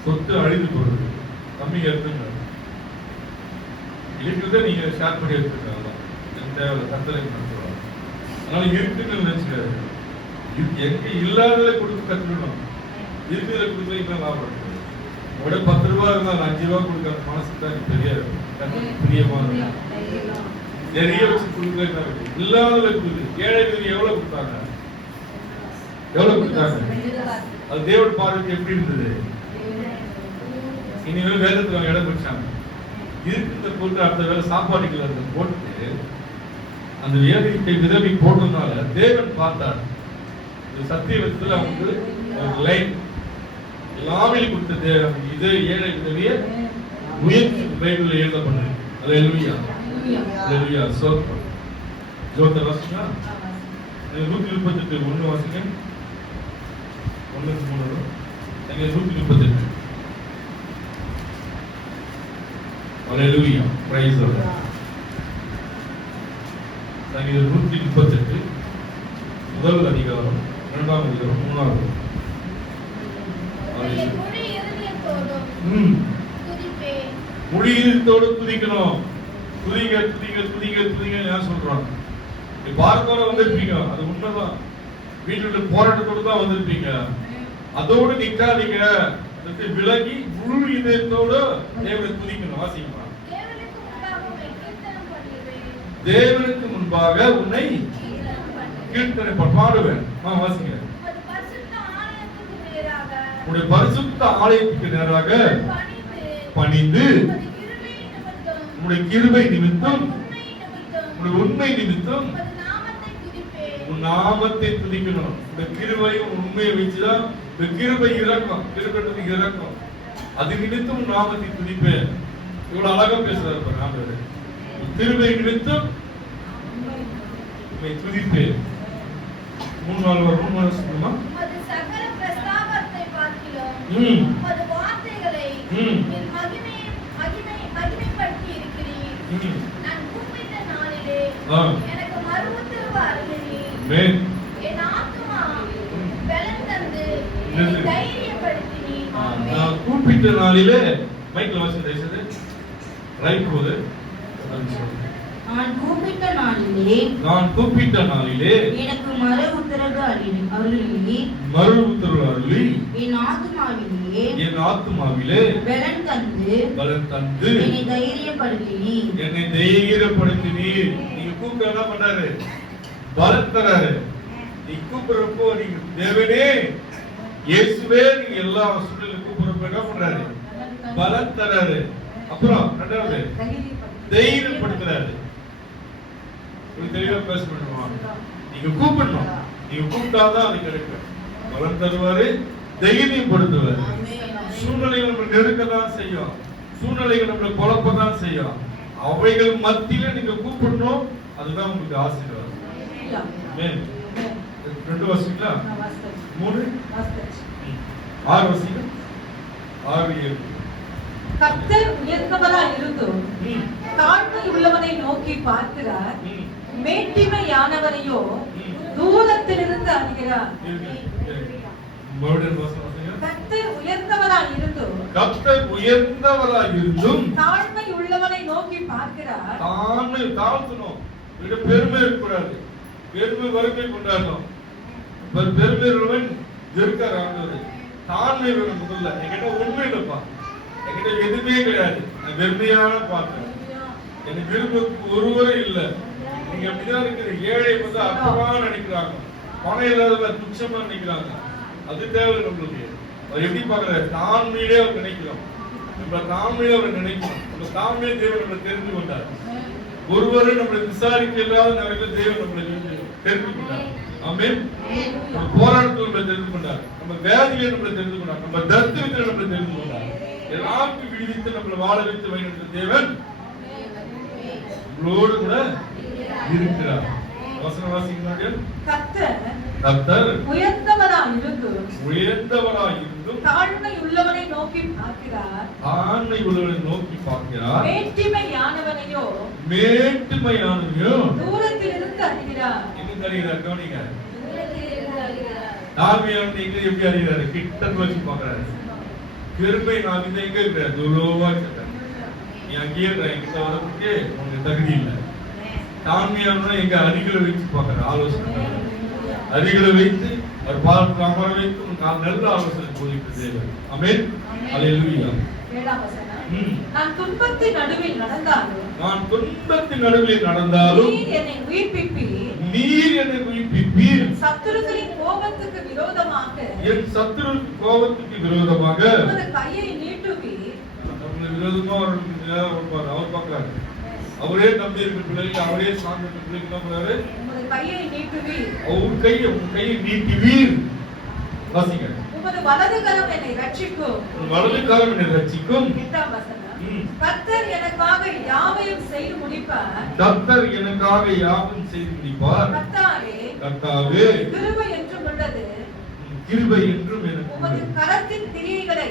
சொத்து அழிந்து போறது கம்மி எடுத்துங்க இருக்கிறத நீங்க ஷேர் பண்ணி எடுத்துருக்காங்க. எனக்கு தேவை கத்தலை நடத்துவாங்க. அதனால இருக்குன்னு நினைச்சுக்காது. எங்க இல்லாததை கொடுத்து கத்துக்கணும், இருக்கிறத கொடுத்து இன்னும் லாபம் இருக்கு. உங்களோட 10 ரூபாய் இருந்தா 5 ரூபாய் கொடுக்குற மனசு தான் எனக்கு பெரிய பிரியமா இருக்கு. நிறைய வச்சு கொடுக்கல இருக்கு, இல்லாததை கொடுக்குது. ஏழைகளுக்கு எவ்வளவு கொடுத்தாங்க, எவ்வளவு கொடுத்தாங்க? அது தேவன் பார்வைக்கு எப்படி இருந்தது? இனிமேல் வேதத்துல இடம் வச்சாங்க. இருக்கிறத போட்டு அடுத்த வேலை சாப்பாடுகளை போட்டு அந்த வேதத்தை விதவி போட்டதுனால தேவன் பார்த்தார். சத்தியத்துல அவங்களுக்கு ஒரு லைன் எல்லாமே கொடுத்தது. இது ஏழை விதவிய முயற்சி பைபிள்ல எழுதப்பட்டது. அல்லேலூயா. அல்லேலூயா. சோத்ரம். ஜோத்த வாசிங்க. 138 1 வாசிங்க. 1:3. 138. Hallelujah. Praise the Lord. சங்கீதம் 138 முதல் அதிகாரம் 2ஆம் அதிகாரம் 3ஆவது. முழு இதயத்தோடு துதிக்கணும். துதிங்க துதிங்க துதிங்க துதிங்க நான் சொல்றேன். நீ பார்க்கற வந்திருப்பீங்க, அது உண்மைதான். வீட்டுல போராட்டத்தோடு தான் வந்திருப்பீங்க. அதோடு நிக்காதீங்க. அதுக்கு விலகி முழு இதயத்தோடு தேவனை துதிக்கணும். வாசிங்க. தேவனுக்கு முன்பாக உன்னை கீர்த்தனை பாடுவேன். வாசிங்க. உன்னுடைய பரிசுத்த ஆலயத்துக்கு நேராக பணிந்து உன்னுடைய கிருபை நிமித்தம் உன்னுடைய உண்மை நிமித்தம் உன் நாமத்தை துதிக்கணும். இந்த கிருபையும் உண்மையை வச்சுதான் இந்த கிருபை இறக்கும். கிருபை இறக்கும். அது நிமித்தம் உன் நாமத்தை துதிப்பேன். இவ்வளவு அழகா பேசுறாரு நாம. கிருபை நிமித்தம் உன்னை துதிப்பேன். 3 நாள் சொல்லுமா? கூப்பிட்ட நாளிலே மைக்ல வாசிச்சது ரைட் போகுது. நான் கூப்பிட்ட நாளிலே எனக்கு மறு உத்தரவு அருளி என் ஆத்துமாவிலே பலன் தந்து என்னை தைரியப்படுத்தினீர். நீங்க கூப்பிட என்ன பண்றாரு? பலன் தராரு. நீ கூப்பிடுறப்போ நீங்க தேவனே இயேசுவே நீங்க எல்லா சூழ்நிலை கூப்பிடுறப்போ என்ன பண்றாரு? பலன் தராரு. அப்புறம் ரெண்டாவது தைரியப்படுத்துறாரு. தெளிவா பேச முடியுமா? நீங்க கூப்பிடணும். நீங்க கூப்பிட்டாதான் அது கிடைக்கும். பலன் தருவாரு, தைரியப்படுத்துவாரு. சூழ்நிலைகள் நம்ம நெருக்கதான் செய்யும், சூழ்நிலைகள் நம்மளை குழப்பதான் செய்யும். அவைகள் மத்தியில நீங்க கூப்பிடணும். அதுதான் உங்களுக்கு ஆசீர்வாதம். 2 வருஷங்களா 3 6 வருஷங்கள் 6 7. கர்த்தர் உயர்ந்தவராய் இருந்தும் தாழ்மை உள்ளவனை நோக்கி பார்க்கிறார். மேட்டிமையானவரையோ தூரத்திலிருந்து அறிகிறார். கர்த்தர் உயர்ந்தவராய் இருந்தும் தாழ்மை உள்ளவனை நோக்கி பார்க்கிறார். தாழ்த்தணும். பெருமை இருக்கக்கூடாது. பெருமை வறுமை கொண்டாடணும். பெருமையுள்ளவன் இருக்கார் ஆண்டவர். தாழ்மை வேணும் முதல்ல. என்கிட்ட ஒண்ணும் இல்லப்பா, என்கிட்ட எதுவுமே கிடையாது, நான் வெறுமையான பாத்திரம், எனக்கு விரும்புக்கு ஒருவரும் இல்லை. நீங்க அப்படிதான் இருக்குது. ஏழை வந்து அற்பமா நினைக்கிறாங்க, பணம் இல்லாத துச்சமா நினைக்கிறாங்க. அது தேவை நம்மளுக்கு. அவர் எப்படி பாக்குறாரு? தாழ்மையிலே அவர் நினைக்கிறோம். நம்ம தாழ்மையிலே அவர் நினைக்கிறோம். நம்ம தாழ்மையை தேவன் நம்மளை தெரிந்து கொண்டார். ஒருவரை நம்மளை விசாரிக்க இல்லாத நிறைய தேவன் நம்மளை தெரிந்து கொண்டார். ஆமென். நம்ம போராட்டத்தில் நம்மளை தெரிந்து கொண்டார். நம்ம வேதியிலே நம்மளை தெரிந்து கொண்டார். நம்ம தரித்திரத்தில் நம்மளை தெரிந்து கொண்டார். எல்லாருக்கும் விடுவித்து நம்மளை வாழ வைத்து வைத்த தேவன் நம்மளோடு கூட இருக்கிறார். வசனம் வாசிக்கிறாங்க. கர்த்தர் உயர்ந்தவராய் இருந்தும் தாழ்மை உள்ளவனை நோக்கி பார்க்கிறார். மேட்டிமையானவனையோ தூரத்திலிருந்து அறிகிறார். எங்க அறிகிறார்? கவனிங்க. தாழ்மையானவனை எங்க எப்படி அறிகிறாரு? கிட்ட வச்சு பார்க்கிறாரு. பெருமை நான் இந்த எங்க இருக்கிறேன்? தூரமா இருக்கிறேன். நீ அங்கேயே என்கிட்ட வரதுக்கு உனக்கு தகுதி இல்லை. தாழ்மையானவனை எங்க அருகில வைத்து பார்க்கிற ஆலோசனை, அருகில வைத்து அவர் பார்த்து அமர வைத்து உனக்கு நல்ல ஆலோசனை போதிக்க தேவை. ஆமென். அல்லேலூயா. நான் துன்பத்தின் நடுவில் நடந்தாலும் நீர் என்னை உயிர்ப்பிப்பீர். சத்துருக்களின் கோபத்துக்கு விரோதமாக என் சத்துருவுக்கு கோபத்துக்கு விரோதமாக உமது கையை நீட்டுவீர். நம்மள விரோதமா அவர் பார்க்கிறாரு. அவரே நம்பி இருக்கிற பிள்ளைகள், அவரே சார்ந்த பிள்ளைகள் என்ன பண்றாரு? உமது கையை நீட்டுவீர். உன் கையை நீட்டுவீர். வாசிங்க. உமது வலது கரம் என்னை ரட்சிக்கும். வலது கரம் என்னை ரட்சிக்கும். 8ஆம் வசனம். கர்த்தர் எனக்காக யாவையும் செய்து முடிப்பார். கர்த்தாவே கிருபை என்றும் உள்ளது. கிருபை என்றும் எனக்கு உமது கரத்தின் கிரியைகளை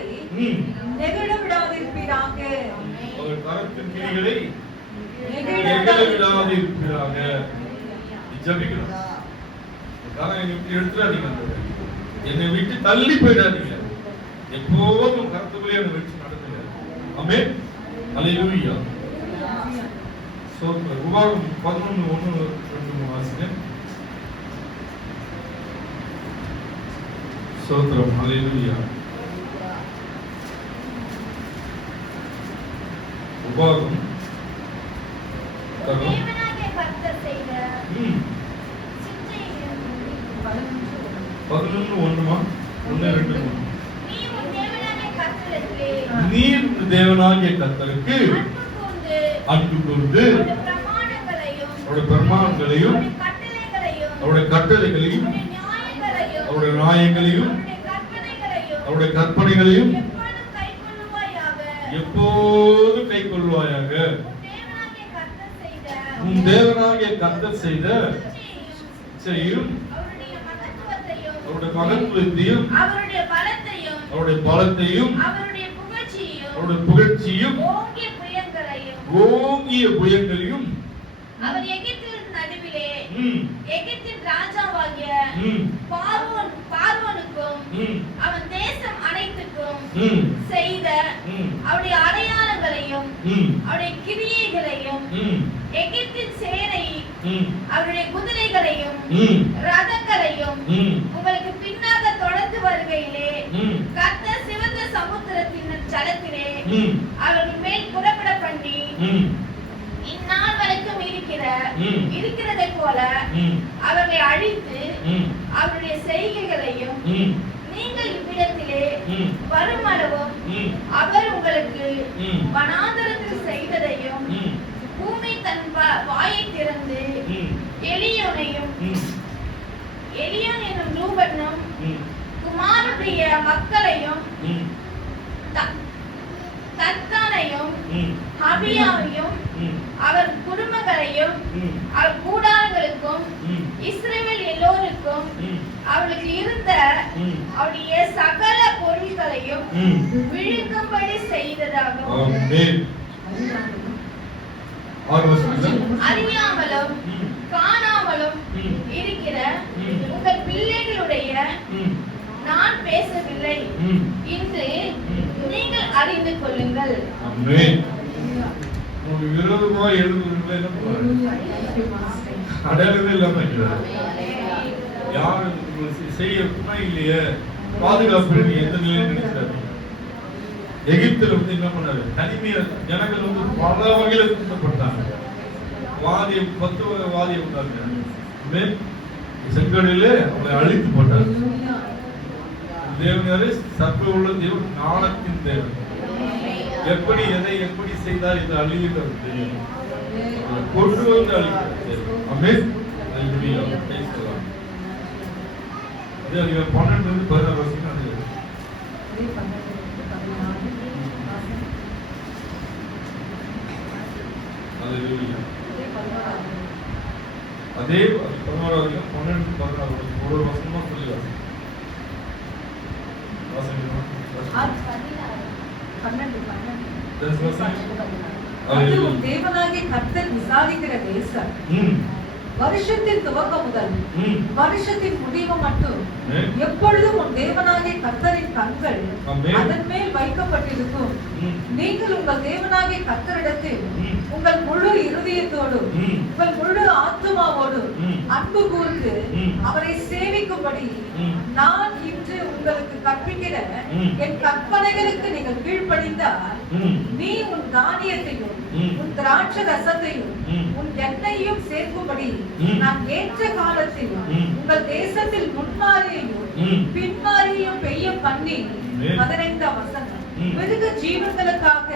நெகிழ விடாதிருப்பீராக. அவர் கரத்தின் கிரியைகளை நெகிழ விடாதிருப்பீராக. ஜெபிக்கணும். கரம் என்னை எடுத்துறாதீங்க, என்னை விட்டு தள்ளி போயிடாதீங்க. எப்போதும் கரத்துக்குள்ளே என்னை வச்சு நடத்துங்க. ஆமென். அல்லேலூயா. உபாகம் 11:1-2 வாசிங்க. ஸ்தோத்திரம். அல்லேலூயா. உபாகம் தேவனாகிய கர்த்தர் செய்த 11:1-2 நீர் தேவனாகிய கர்த்தருக்கு அன்பு கூர்ந்து அவருடைய பிரமாணங்களையும் அவருடைய கட்டளைகளையும் அவருடைய நியாயங்களையும் அவருடைய கற்பனைகளையும் எப்போது கைக்கொள்வாயாக. உன் தேவனாகிய கர்த்தர் செய்யும் அவருடைய மகத்துவத்தையும் அவருடைய பலத்தையும் அவருடைய புகழ்ச்சியும் ஓங்கிய புயங்களையும் அவர் எகிப்தின் நடுவிலே எகிப்தின் ராஜாவாகிய பார்வோனுக்கும் அவன் தேசம் அனைத்துக்கும் செய்த அவருடைய அடையாளங்களையும் அவருடைய கிரியைகளையும் எகிப்தின் சேனை அவருடைய குதிரைகளையும் ரதங்களையும் உங்களுக்கு பின்னாக தொடர்ந்து வருகையிலே கர்த்தர் சிவந்த சமுத்திரத்தின் ஜலத்திலே அவர்கள் மேல் புறப்பட பண்ணி இந்நாள் வரைக்கும் இருக்கிறதை போல அவர்களை அழித்து அவருடைய செய்கைகளையும் நீங்கள் இவ்விடத்திலே வருமளவும் அவர் உங்களுக்கு வனாந்தரத்தில் செய்ததையும் பூமி தன் வாயை திறந்து எலியோன் என்னும் ரூபனும் குமாரனுடைய மக்களையும் தத்தானையும் அபியாவையும் அவர் குடும்பங்களையும் அவர் கூடாரங்களுக்கும் இஸ்ரவேல் எல்லோருக்கும் அவளுக்கு இருந்த அவருடைய சகல பொருள்களையும் விழுங்கும்படி செய்ததாகும். அறியாமலும் காணாமலும் இருக்கிற உங்கள் பிள்ளைகளுடைய நான் பேசவில்லை என்று நீங்கள் அறிந்து கொள்ளுங்கள். விரோதமா எழுதுவீங்களா? அடையாளமே இல்லாம யார் உங்களுக்கு செய்ய துணை இல்லையே, பாதுகாப்பு இல்லையே, எந்த நிலையில நினைக்கிறாரு. எகிப்துல வந்து என்ன பண்ணாரு, தனிமையா ஜனங்கள் வந்து பல வகையில துன்பப்பட்டாங்க. வாதியை 10 வாதியை உண்டாங்க, செங்கடலே அவளை அழித்து போட்டார். தேவன் யாரு? சர்வ உள்ள தேவன், ஞானத்தின் தேவன். எப்படி எதை எப்படி செய்தால் இது அழிகிறது தெரியும், கொண்டு வந்து அழிக்கிறது. Amen. Hallelujah. Praise the lord. அது அதிக 12 இருந்து 16 வரைக்கும் அது. அல்லேலூயா. அதே 11 வரைக்கும் 12 16 வரைக்கும் ஒரு வசனமா சொல்லி அதுவும் தேவனாகிய கர்த்தர் விசாரிக்கிற தேசம். வருஷத்தின் துவக்கம் முதல் வருஷத்தின் முடிவு மட்டும் எப்பொழுதும் உன் தேவனாகிய கர்த்தரின் கண்கள் அதன் மேல் வைக்கப்பட்டிருக்கும். நீங்கள் உங்கள் தேவனாகிய கர்த்தரிடத்தில் உங்கள் முழு இருதயத்தோடும் உங்கள் முழு ஆத்துமாவோடும் அன்பு கூர்ந்து அவரை சேவிக்கும்படி நான் இன்று உங்களுக்கு கற்பிக்கிற என் கற்பனைகளுக்கு நீங்கள் கீழ்ப்படிந்தால் நீ உன் தானியத்தையும் உன் திராட்சை ரசத்தையும் உன் எண்ணெயையும் சேர்க்கும்படி நான் ஏற்ற காலத்தில் உங்கள் தேசத்தில் முன்மாரியையும் பின்மாரியையும் பெய்ய பண்ணி. 15ஆம் வசனம். மிருக ஜீவன்களுக்காக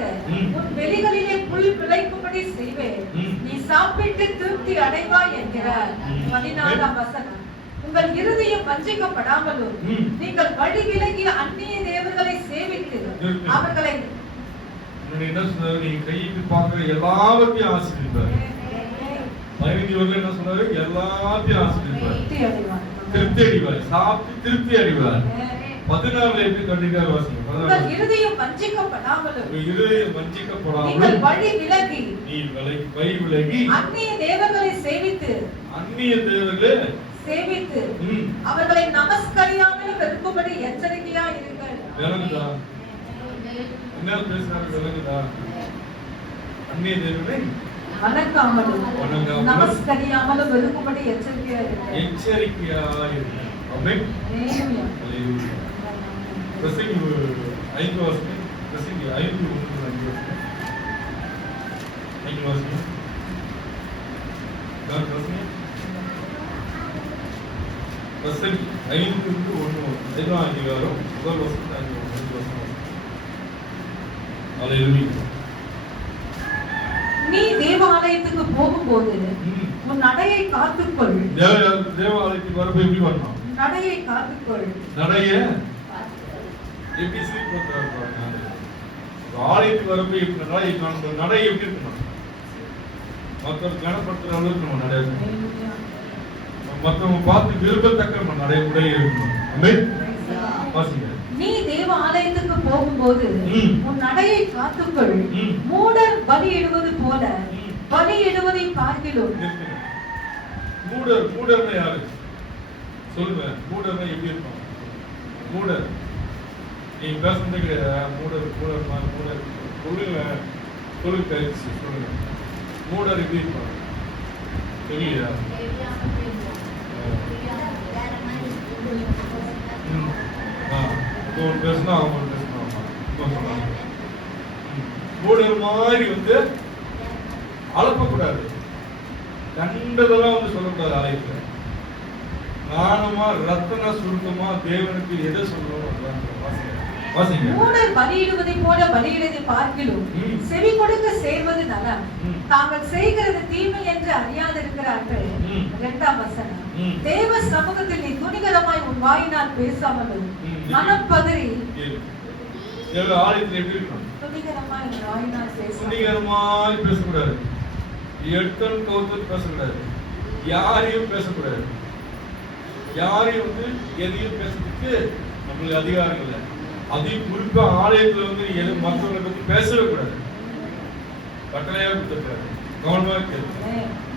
உன் வெளிகளிலே புல் விளைக்கும்படி செய்வேன், நீ சாப்பிட்டு திருப்தி அடைவாய் என்கிறார். 14ஆம் வசனம். உங்கள் இருதயம் வஞ்சிக்கப்படாமலும் நீங்கள் வழி விலகி அந்நிய தேவர்களை சேவித்து அவர்களை என்ன சொன்னாரு, நீ கைக்கு பார்க்கிற எல்லாவற்றையும் ஆசீர்வதிப்பார். 15 வரைக்கும் என்ன சொன்னாரு, எல்லாத்தையும் ஆசீர்வதிப்பார், திருப்தி அடைவார், சாப்பிட்டு திருப்தி அடைவார். 16ல எப்படி கண்டிப்பாக வாசிங்க. உங்கள் இருதயம் வஞ்சிக்கப்படாமலும் இருதயம் வஞ்சிக்கப்படாமலும் நீங்கள் வழி விலகி நீ வழி விலகி அந்நிய தேவர்களை சேவித்து அவர்களை நமஸ்கரியாமல் வெறுக்கும்படி எச்சரிக்கையா இருங்கள். விளங்குதா? என்ன பேசுறாரு விளங்குதா? அந்நிய தேவர்களை வணங்காமலும் நமஸ்கரியாமல் வெறுக்கும்படி எச்சரிக்கையா இருங்கள். எச்சரிக்கையா இருங்கள். ஆமென். அல்லேலூயா. பிரசங்கி 5 வாசிங்க. பிரசங்கி 5:1-5 வாசிங்க. 5 வாசிங்க. நான் பிரசங்கி பிரசங்கி 5:1 5ஆம் அதிகாரம் முதல் வசனம் 5 வசனம். அல்லேலூயா. நீ தேவாலயத்துக்கு போகும்போது உன் நடையை காத்துக்கொள். தேவாலயத்துக்கு வரப்ப எப்படி வரணும்? நடையை காத்துக்கொள். நடைய எப்படி சீர்படுத்துறாரு? ஆலயத்துக்கு வரப்ப எப்படி நடை எப்படி இருக்கணும்? மற்றவங்க கனப்படுத்துற அளவுக்கு நம்ம நடை மற்றவங்க பார்த்து விரும்பத்தக்க நம்ம நடை உடைய இருக்கணும். ஆமென். வாசிங்க. நீ தேவ ஆலயத்துக்கு போகும்போது உன் நடையை காத்துக்கொள். மூடர் பலியிடுவது போல பலியிடுவதை பார்க்கிலும். மூடர்னா யாரு சொல்லுங்க? மூடர்னா எப்படி இருக்கும்? மூடர் நீங்க பேசுறதே கிடையாது. மூடர் சொல்லுங்க, சொல்லுங்க கழிச்சு சொல்லுங்க. மூடர் எப்படி இருப்பாங்க தெரியலையா? பேசுனா அவங்க பேசுனா மூடர் மாதிரி வந்து அலப்பக்கூடாது, கண்டதெல்லாம் வந்து சொல்லக்கூடாது. ஆலயத்துல நாணமா ரத்தன சுருக்கமா தேவனுக்கு எதை சொல்லணும் வாசிங்க. மூடர் பலியிடுவதை போல பலியிடுவதை பார்க்கிலும் செவி கொடுக்க சேர்வது நலம், தாங்கள் செய்கிறது தீமை என்று அறியாதிருக்கிறார்கள். 2ஆம் வசனம். தேவ சமூகத்தில் நீ துணிகரமாய் உன் வாயினால் பேசாமலும் மனம் பதறி ஆலயத்தில் எப்படி இருக்கணும்? துணிகரமாய் உன் வாயினால் துணிகரமாய் பேசக்கூடாது, எட்டன் கவுத்தல் பேசக்கூடாது, யாரையும் பேசக்கூடாது. யாரையும் வந்து எதையும் பேசுறதுக்கு நம்மளுக்கு அதிகாரம் இல்லை. அதையும் குறிப்பா ஆலயத்துல வந்து எது மற்றவங்களை பத்தி பேசவே கூடாது, கட்டளையா கொடுத்துருக்காரு. கவனமா இருக்கு.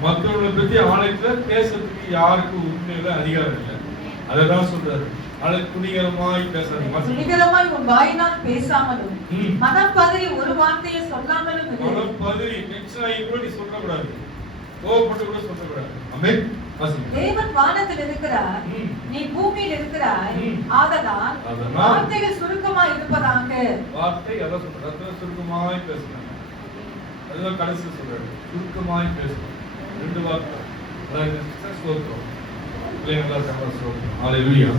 மற்றவங்களை பத்தி ஆலயத்துல பேசுறதுக்கு யாருக்கும் உண்மையில அதிகாரம் இல்லை. அததான் சொல்றாரு. துணிகரமாய் பேசாதீங்க. துணிகரமாய் உன் வாயினால் பேசாமலும் மனம் பதறி ஒரு வார்த்தையை சொல்லாமலும். மனம் பதறி டென்ஷன் ஆகி கூட நீ சொல்லக்கூடாது, கோவப்பட்டு கூட சொல்லக்கூடாது. ஆமென். வாசிங்க. தேவன் வானத்தில் இருக்கிறார், ம். நீ பூமியில் இருக்கிறாய். ம். ஆதலால் அதனால் வார்த்தைகள் சுருக்கமாய் இருப்பதாக. வார்த்தை எதை சொல்றாரு? சுருக்கமாய் பேசுறாங்க. அதுதான் கடைசி சொல்றாரு, சுருக்கமாய் பேசணும். 2 வார்த்தை. அதாவது ஸ்தோத்திரம். பிள்ளைங்களா ஸ்தோத்திரம். ஹalleluya.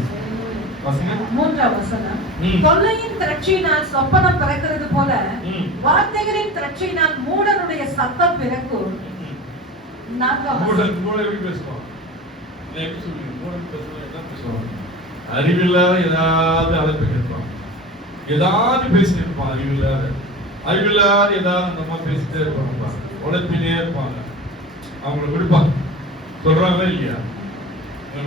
வாசிங்க. 3ஆம் வசனம். ம். கொள்ளையின் திரட்சையினால் சொப்பனம் பிறக்கிறது போல ம். வார்த்தைகளின் திரட்சையினால் மூடனுடைய சத்தம் பிறக்கும். 4ஆம் வசனம். மூட எப்படி பேசுவான்? இதை எப்படி சொல்லுவீங்க? மூடன் பேசுவாங்க, என்ன பேசுவாங்க? அறிவில்லாத ஏதாவது அழைப்பு கேட்பான், ஏதாவது பேசிட்டு இருப்பான். அறிவில்லாத ஏதாவது அந்த அம்மா பேசிட்டே இருப்பாங்க, உழைப்பினே இருப்பாங்க. அவங்கள விடுப்பாங்க. சொல்றாங்களா இல்லையா?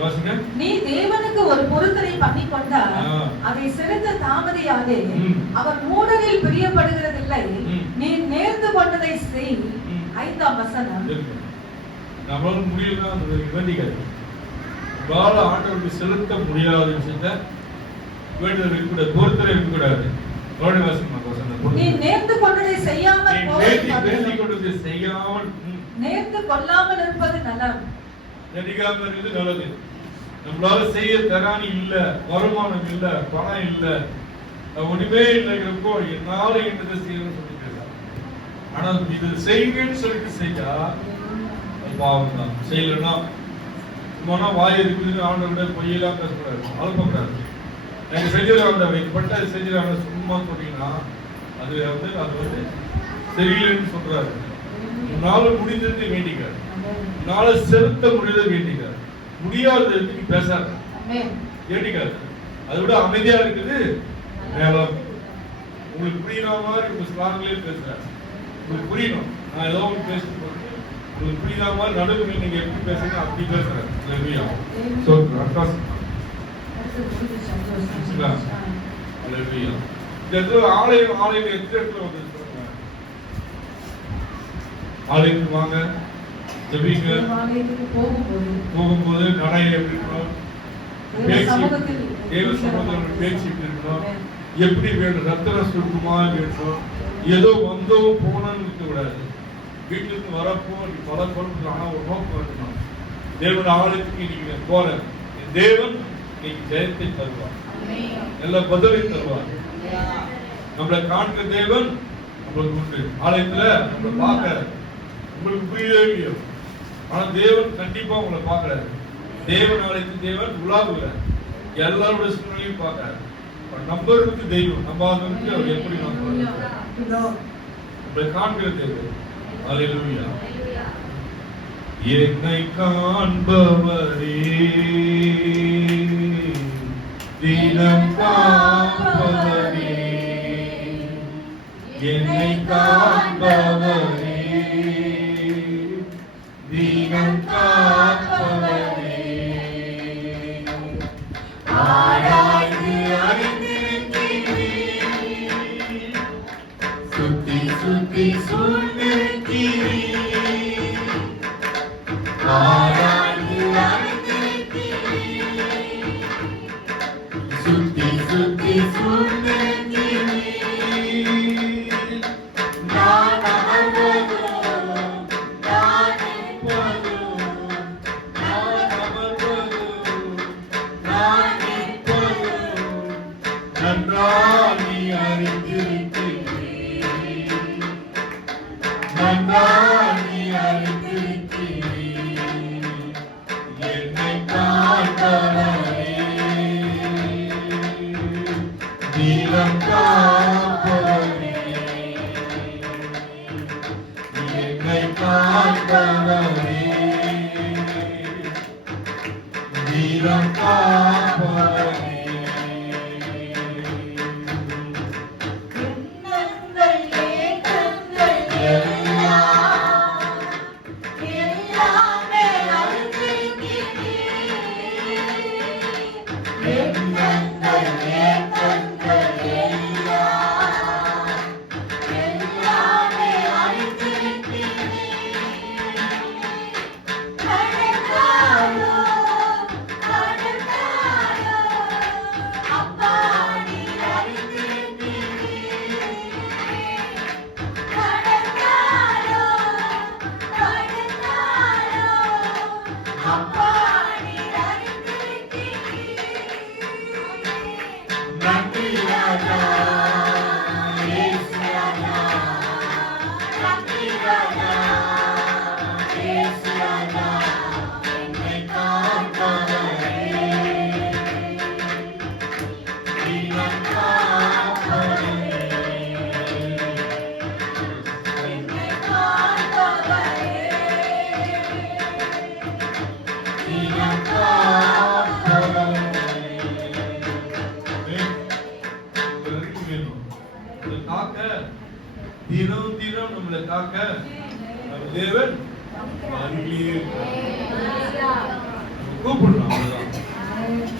வாசிங்க. நீ தேவனுக்கு ஒரு பொருத்தனை பண்ணி கொண்டால் ஆ. அதை செலுத்த தாமதியாதே. ம். அவர் மூடரில் பிரியப்படுகிறதில்லை. ம். நீ நேர்ந்து கொண்டதை செய். ம். 5ஆம் வசனம். இருக்கு. நம்மளால முடியலன்னா அது வேண்டிக்காது. உங்களால ஆண்டவருக்கு செலுத்த முடியாத விஷயத்த வேண்டுதல் இருக்கக்கூடாது, பொறுத்தல் இருக்கக்கூடாது. அவருடைய வசனம் நீ நேர்ந்து கொண்டதை செய்யாமல் வேண்டி கொண்டது செய்யாமல் நேர்ந்து கொள்ளாமல் இருப்பது நலம். நடிக்காம இருக்கிறது நல்லது. நம்மளால செய்ய தராணி இல்ல, வருமானம் இல்ல, பணம் இல்ல, ஒண்ணுமே இல்லைங்கிறப்போ என்னால என்னதை செய்யணும்னு சொல்லிட்டு இருக்காங்க. ஆனா இது செய்யுங்கன்னு சொல்லிட்டு செஞ்சா பாவம் தான். செய்யலன்னா சும்மா வாய் இருக்குதுன்னு ஆண்டவரோட பொய்யெல்லாம் பேசக்கூடாது, அழுப்பக்கூடாது. எனக்கு செஞ்சிருவாங்க வைக்கப்பட்ட செஞ்சிருவாங்க சும்மா சொன்னீங்கன்னா அது வந்து சரியில்லைன்னு சொல்றாரு. உன்னால முடிந்தது வேண்டிக்காது, உன்னால செலுத்த முடியதை வேண்டிக்காது, முடியாதது நீ பேசாத வேண்டிக்காது. அதை விட அமைதியா இருக்குது மேலும். உங்களுக்கு புரியுற மாதிரி உங்க ஸ்லாங்லயே பேசுறாரு. உங்களுக்கு புரியணும், நான் ஏதோ ஒன்று பேசிட்டு போறேன், உங்களுக்கு புரியுற மாதிரி நடுவில் நீங்க எப்படி பேசுறீங்க அப்படி பேசுறாரு. ஹalleluya. சோ அர்த்தம் ஹalleluya. இந்த இடத்துல ஆலயம் எத்தனை இடத்துல வந்து சொல்லுங்க. ஆலயத்துக்கு வாங்க, ஜெபிங்க. ஆலயத்துக்கு போகும்போது நடை எப்படி இருக்கணும், தேவ சமூகத்தில் பேச்சு எப்படி இருக்கணும், எப்படி வேணும், ரத்தன சுருக்கமா வேணும். ஏதோ வந்தோம் போனோம்னு இருக்க கூடாது. வீட்டுல இருந்து வரப்போ பல பொருட்கள், ஆனா ஒரு நோக்கம் இருக்கணும். தேவன் ஆலயத்துக்கு நீங்க போறேன், தேவன் நீங்க ஜெயத்தை தருவார், எல்லா பதிலை தருவார். நம்மளை காண்கிற தேவன் நம்மளுக்கு உண்டு. ஆலயத்துல நம்மளை பார்க்க உங்களுக்கு புரியவே இல்லையோ, ஆனா தேவன் கண்டிப்பா உங்களை பார்க்கிறாரு. தேவன் ஆலயத்து தேவன் உலாவுகிறார், எல்லாரோட சூழ்நிலையும் பார்க்கிறார். நம்பருக்கு தெய்வம், நம்பாதவருக்கு அவர் எப்படி நம்மளை காண்கிற தேவன். ஹalleluya. என்னை காண்பவரே, தினம் காண்பவரே, என்னை காண்பவரே, தினம் காண்பவரே, ஆராய்ந்து அறிந்திருக்கிறீர், சுத்தி சுத்தி சூழ்ந்திருக்கிறீர், ஆராய்ந்து அறிந்திருக்கிறீர், சுத்தி சுத்தி சூழ்ந்திருக்கிறீர். நான் அமர்வதும் நான் நிற்பதும், நான் அமர்வதும் நான் நிற்பதும் நன்றாய் நீ அறிந்திருக்கிறீர், நன்றாய் நீ அறிந்திருக்கிறீர். என்னை காண்பவரே, நீலம் காப்பவரே, என்னை காண்பவரே, நீலம் காப்பவரே. எண்ணங்கள் ஏக்கங்கள் எல்லாம் எல்லாமே அறிந்திருக்கிறீர். எண்ணங்கள் ஏக்கங்கள் எல்லாம் எல்லாமே அறிந்திருக்கிறீர். கடந்தாலோ கடந்தாலோ அப்பா நீர் அறிந்திருக்கிறீர். கடந்தாலோ கடந்தாலோ அப்பா தினம் தினம் நம்மளை காக்க நம்ம தேவன் அருகிலே இருக்கிறார். கூப்பிடணும், அவ்வளவுதான்.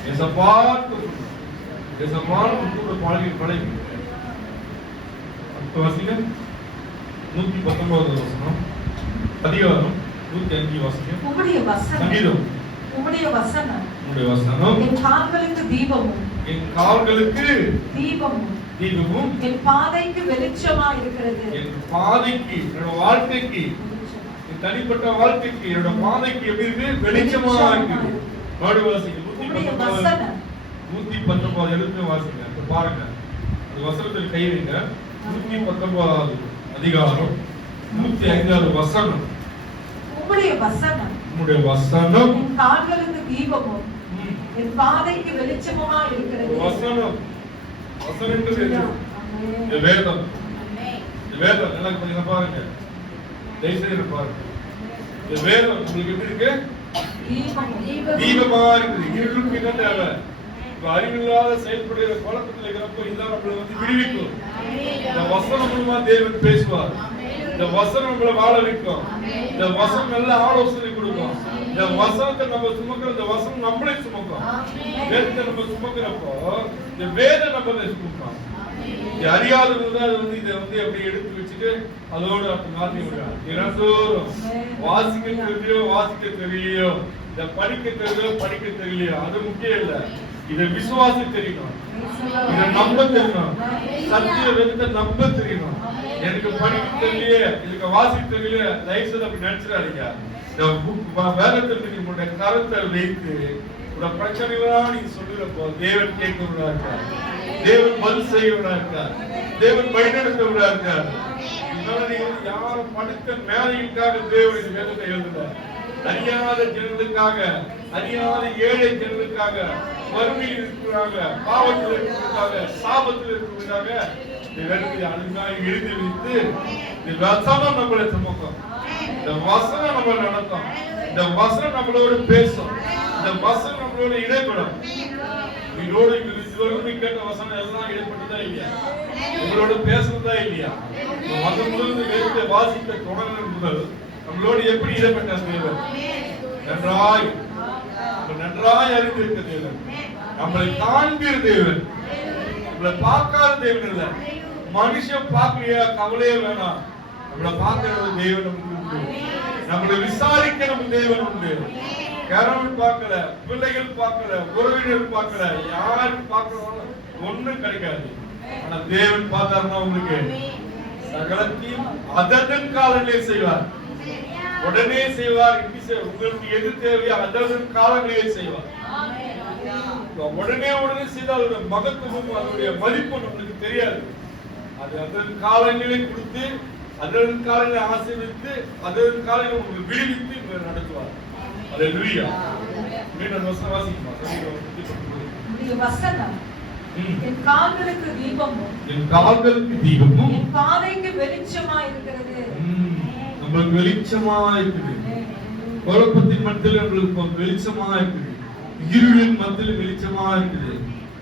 ஏசப்பா கூப்பிடணும். ஏசப்பான்னு கூப்பிட பழகி அடுத்த வாசிங்க 119 வசனம், அதிகாரம் 105 வாசிங்க. உம்முடைய வசனம் சங்கீதம் உம்முடைய வசனம் உம்முடைய வசனம் என் கால்களுக்கு தீபமும் என் கால்களுக்கு தீபமும் தீபமும் என் பாதைக்கு வெளிச்சமா இருக்கிறது. என் பாதைக்கு, என்னோட வாழ்க்கைக்கு, என் தனிப்பட்ட வாழ்க்கைக்கு, என்னோட பாதைக்கு எப்படி இருக்கு? வெளிச்சமா இருக்குது. மறுபடியும் வாசிங்க. உம்முடைய வசனம் 119 எழுத்து வாசிங்க. இப்ப பாருங்க, அந்த வசனத்தில் கை வைங்க. 119 அதிகாரம் 105 வசனம். உம்முடைய வசனம் உம்முடைய வசனம் என் கால்களுக்கு தீபமும் என் பாதைக்கு வெளிச்சமா இருக்கிறது. வசனம் வசனங்கிறது எது? இந்த வேதம். இந்த வேதம் நல்லா கொஞ்சம் பாருங்க, தயவுசெய்து பாருங்க. இந்த வேதம் உங்களுக்கு எப்படி இருக்கு? தீபமா இருக்குது. இருளுக்கு என்ன தேவை? அறிவில்லாத செயல்படுகிற குழப்பத்தில் இருக்கிறப்போ இதுதான் நம்மளை விடுவிக்கும். இந்த வசனம் மூலமா தேவன் பேசுவார். இந்த வசனம் நம்மளை வாழ வைக்கும். இந்த வசனம் நல்ல ஆலோசனை கொடுக்கும். இந்த வசனத்தை நம்ம சுமக்கிற, இந்த வசனம் நம்மளே சுமக்கும். வேதத்தை நம்ம சுமக்கிறப்போ இந்த வேதம் நம்மளை சுமக்கும். இது அறியாதவங்க தான் இதை அப்படி எடுத்து வச்சுட்டு அதோட மாற்றி விடுறாங்க. தினந்தோறும் வாசிக்க தெரியலையோ, இதை படிக்க தெரியலையோ, அது முக்கியம் இல்லை. இதை விசுவாசி தெரியணும், இதை நம்ப தெரியணும், சத்திய வேதத்தை நம்ப தெரியணும். எனக்கு படிக்க தெரியலையே, இதுக்கு வாசிக்க தெரியலையே, தயவுசெய்து அப்படி நினைச்சிடாதீங்க. இந்த வேதத்திற்கு உங்களுடைய கருத்தை வைத்து உங்க பிரச்சனைகளா நீங்க சொல்லுறப்போ தேவன் கேட்கிறவரா இருக்கார், தேவன் பதில் செய்யறவரா இருக்கார், தேவன் வழிநடத்தவரா இருக்கார். இதனால நீங்க யாரும் படித்த மேதைகளுக்காக தேவன் இந்த வேதத்தை எழுதல. அறியாத ஜனங்களுக்காக, அறியாத ஏழை ஜனங்களுக்காக, வறுமையில் இருக்கிறாங்க, பாவத்தில் இருக்கிறதுக்காக, சாபத்தில் இருக்கிறதுக்காக இந்த வேதத்தை அழுங்காக எழுதி வைத்து இந்த வசனம் நம்மளை சுமக்கும். இந்த வசனம் நம்மளை நடத்தும். இந்த வசனம் நம்மளோட பேசும். இந்த வசனம் நம்மளோட இடைப்படும். இதோடு இதுவரைக்கும் கேட்ட வசனம் எல்லாம் இடைப்பட்டதா இல்லையா? உங்களோட பேசுறதா இல்லையா? வசனம் முழுவதும் வேதத்தை வாசிக்க தொடங்குற முதல் நம்மளோடு எப்படி இடைப்பட்டார் தேவன்? நன்றாய் அறிந்திருக்க தேவன், நம்மளை காண்கிற தேவன், நம்மளை பார்க்காத தேவன் இல்ல. மனுஷன் பார்க்கலையா, கவலையே வேணாம். நம்மளை பார்க்கிற தேவன் நமக்கு உண்டு. நம்மளை விசாரிக்க நம்ம தேவன் உண்டு. கணவன் பார்க்கல, பிள்ளைகள் பார்க்கல, உறவினர் பார்க்கல, யாரும் பார்க்கறவங்க ஒண்ணும் கிடைக்காது. ஆனா தேவன் பார்த்தாருன்னா உங்களுக்கு சகலத்தையும் அதன் காலங்களே செய்வார், உடனே செய்வார். உங்களுக்கு எது தேவையோ அதன் காலங்களே செய்வார். உடனே செய்தால் அதோட மகத்துவம், அதனுடைய மதிப்பு நம்மளுக்கு தெரியாது. அது அதன் காலங்களே கொடுத்து, அதன் காலங்களை ஆசீர்வதித்து, அதன் காலங்களை உங்களுக்கு விடுவித்து நடத்துவார். அல்லேலூயா. மீண்டும் வசனம் வாசிக்குமா? உம்முடைய வசனம் என் கால்களுக்கு தீபமும் என் கால்களுக்கு தீபமும் என் பாதைக்கு வெளிச்சமா இருக்கிறது. நம்மளுக்கு வெளிச்சமா இருக்குது. குழப்பத்தின் மத்தியில் நம்மளுக்கு வெளிச்சமா இருக்குது. இருளின் மத்தியில் வெளிச்சமா இருக்குது.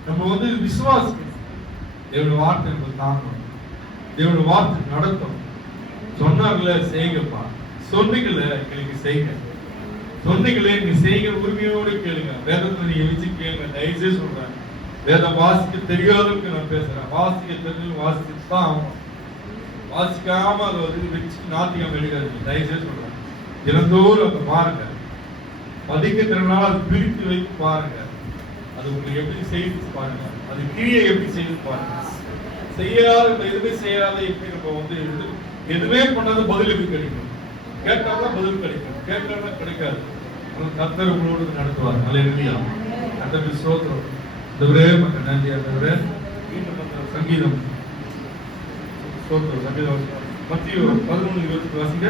நம்ம விசுவாசிக்கணும். தேவனுடைய வார்த்தை நம்ம தாங்கணும். தேவனுடைய வார்த்தை நடக்கும். சொன்னார்களே செய்யுங்கப்பா, சொன்னீங்களே எங்களுக்கு செய்யுங்க, சொன்னீங்களே நீ செய்யுங்க, உரிமையோடு கேளுங்க. வேதத்தை நீங்க வச்சு கேளுங்க. தயவுசெய்து சொல்றேன், வேதம் வாசிக்க தெரியாதவங்க நான் பேசுறேன். வாசிக்க தெரிஞ்சு வாசிச்சுட்டு தான் ஆகும். வாசிக்காம அதை வச்சு நாத்திகம் வெளியாது. தயவுசெய்து சொல்றேன், தினந்தோறும் அதை பாருங்க. பதிக்க திறனால அதை பிரித்து வைத்து பாருங்க. அது உங்களுக்கு எப்படி செய்து பாருங்க, அது கிரியை எப்படி செய்து பாருங்க. செய்யாத எதுவுமே செய்யாத எப்படி நம்ம எதுவுமே பண்ணாத பதில் எப்படி கிடைக்கும்? கேட்டாதான் பதில் கிடைக்கும், கேட்கறதா கிடைக்காது. கர்த்தர் உங்களோடு நடத்துவார். அல்லேலூயா. கர்த்தருக்கு ஸ்தோத்திரம். ஆண்டவரே மற்ற நன்றி. ஆண்டவரே மீண்டும் சங்கீதம் ஸ்தோத்திரம். சங்கீதம் மத்திய 11:20 வாசிங்க.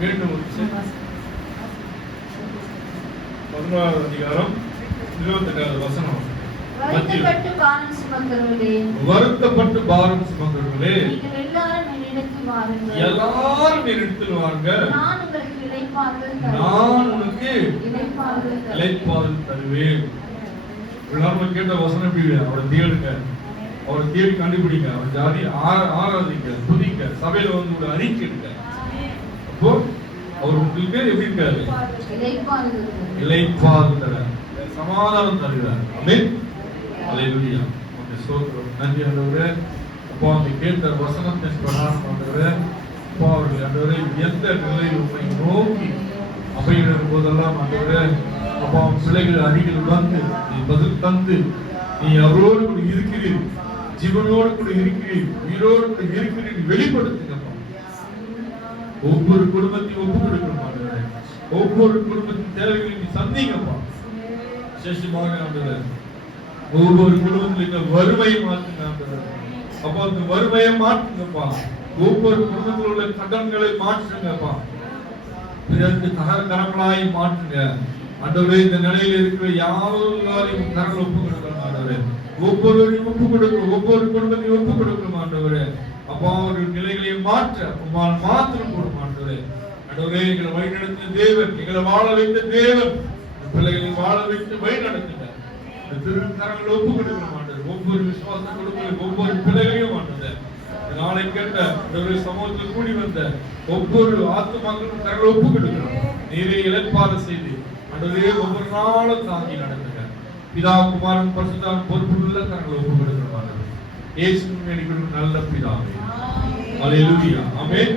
மீண்டும் 11வது அதிகாரம் 28வது வசனம். வருத்தப்பட்டு பாரம் சுமக்கிறவர்களே, வருத்தப்பட்டு பாரம் சுமக்கிறவர்களே, நீங்கள் எல்லாரும் என்னிடத்தில் வாருங்கள். எல்லாரும் என்னிடத்தில் வாருங்கள். நான் உங்களுக்கு இளைப்பாறுதல் நான் உனக்கு இளைப்பாறுதல் இளைப்பாறுதல் தருவேன். எல்லாரும் கேட்ட வசனம் எப்படி? அவரை தேடுங்க, அவரை தேடி கண்டுபிடிங்க, அவர் ஜாதி ஆராதிங்க, துதிங்க, சபையில வந்து ஒரு அறிக்கை எடுங்க. அப்போ அவர் உங்களுக்கு எப்படி இருக்காரு? இளைப்பாறுதல் தர, சமாதானம் தருகிறார். ஆமென். அல்லேலூயா. உம்முடைய ஸ்தோத்திரம். நன்றி ஆண்டவரே. அப்பா அந்த கேட்ட வசனத்தின் பிரகாரம் ஆண்டவரே, அப்பா அவர்கள் ஆண்டவரே எந்த நிலையில் உம்மை நோக்கி அபயம் போதெல்லாம் ஆண்டவரே, அப்பா பிள்ளைகள் அருகில் வந்து நீ பதில் தந்து நீ அவரோடு கூட இருக்கிறீர், ஜீவனோடு கூட இருக்கிறீர், உயிரோடு கூட இருக்கிறீர் வெளிப்படுத்துங்கப்பா. ஒவ்வொரு குடும்பத்தையும் ஒப்பு கொடுக்கணும் ஆண்டவரே. ஒவ்வொரு குடும்பத்தின் தேவைகளை நீ சந்திங்கப்பா. விசேஷமாக ஆண்டவரே ஒவ்வொரு குடும்பத்திலும் வறுமையை மாற்றுங்க ஆண்டவரே. அப்பா அந்த வறுமையை மாற்றுங்கப்பா. ஒவ்வொரு குடும்பத்தில் உள்ள கடன்களை மாற்றுங்கப்பா. இதற்கு தகரங்களாய் மாற்றுங்க ஆண்டவரே. இந்த நிலையில் இருக்கிற யாரும் கரங்கள் ஒப்பு கொடுக்கணும் ஆண்டவரே. ஒவ்வொருவரையும் ஒப்பு கொடுக்கணும், ஒவ்வொரு குடும்பத்தையும் ஒப்பு கொடுக்கணும் ஆண்டவரே. அப்பா ஒரு நிலைகளை மாற்ற மாத்திரம் கொடுக்கும் ஆண்டவரே. ஆண்டவரே எங்களை வழி நடத்தின தேவன், எங்களை வாழ வைத்த தேவன், பிள்ளைகளை வாழ வைத்து வழி நடத்துங்க. திருக்கரங்களை ஒப்பு கொடுக்கணும் ஆண்டவரே. ஒவ்வொரு விசுவாச குடும்பங்களும் ஒவ்வொரு பிள்ளைகளையும் ஆண்டவரே, நாளை கேட்ட சமூகத்தில் கூடி வந்த ஒவ்வொரு ஆத்துமாக்களும் கரங்களை ஒப்பு கொடுக்கணும். நீரே இளைப்பாற செய்து ஆண்டவரே ஒவ்வொரு நாளும் தாங்கி நடத்துங்க. பிதா குமாரன் பரிசுத்தம் பொறுப்புள்ள கரங்களை ஒப்பு கொடுக்கணும். இயேசுவின் நல்ல பிதாவே. அல்லேலூயா. ஆமென்.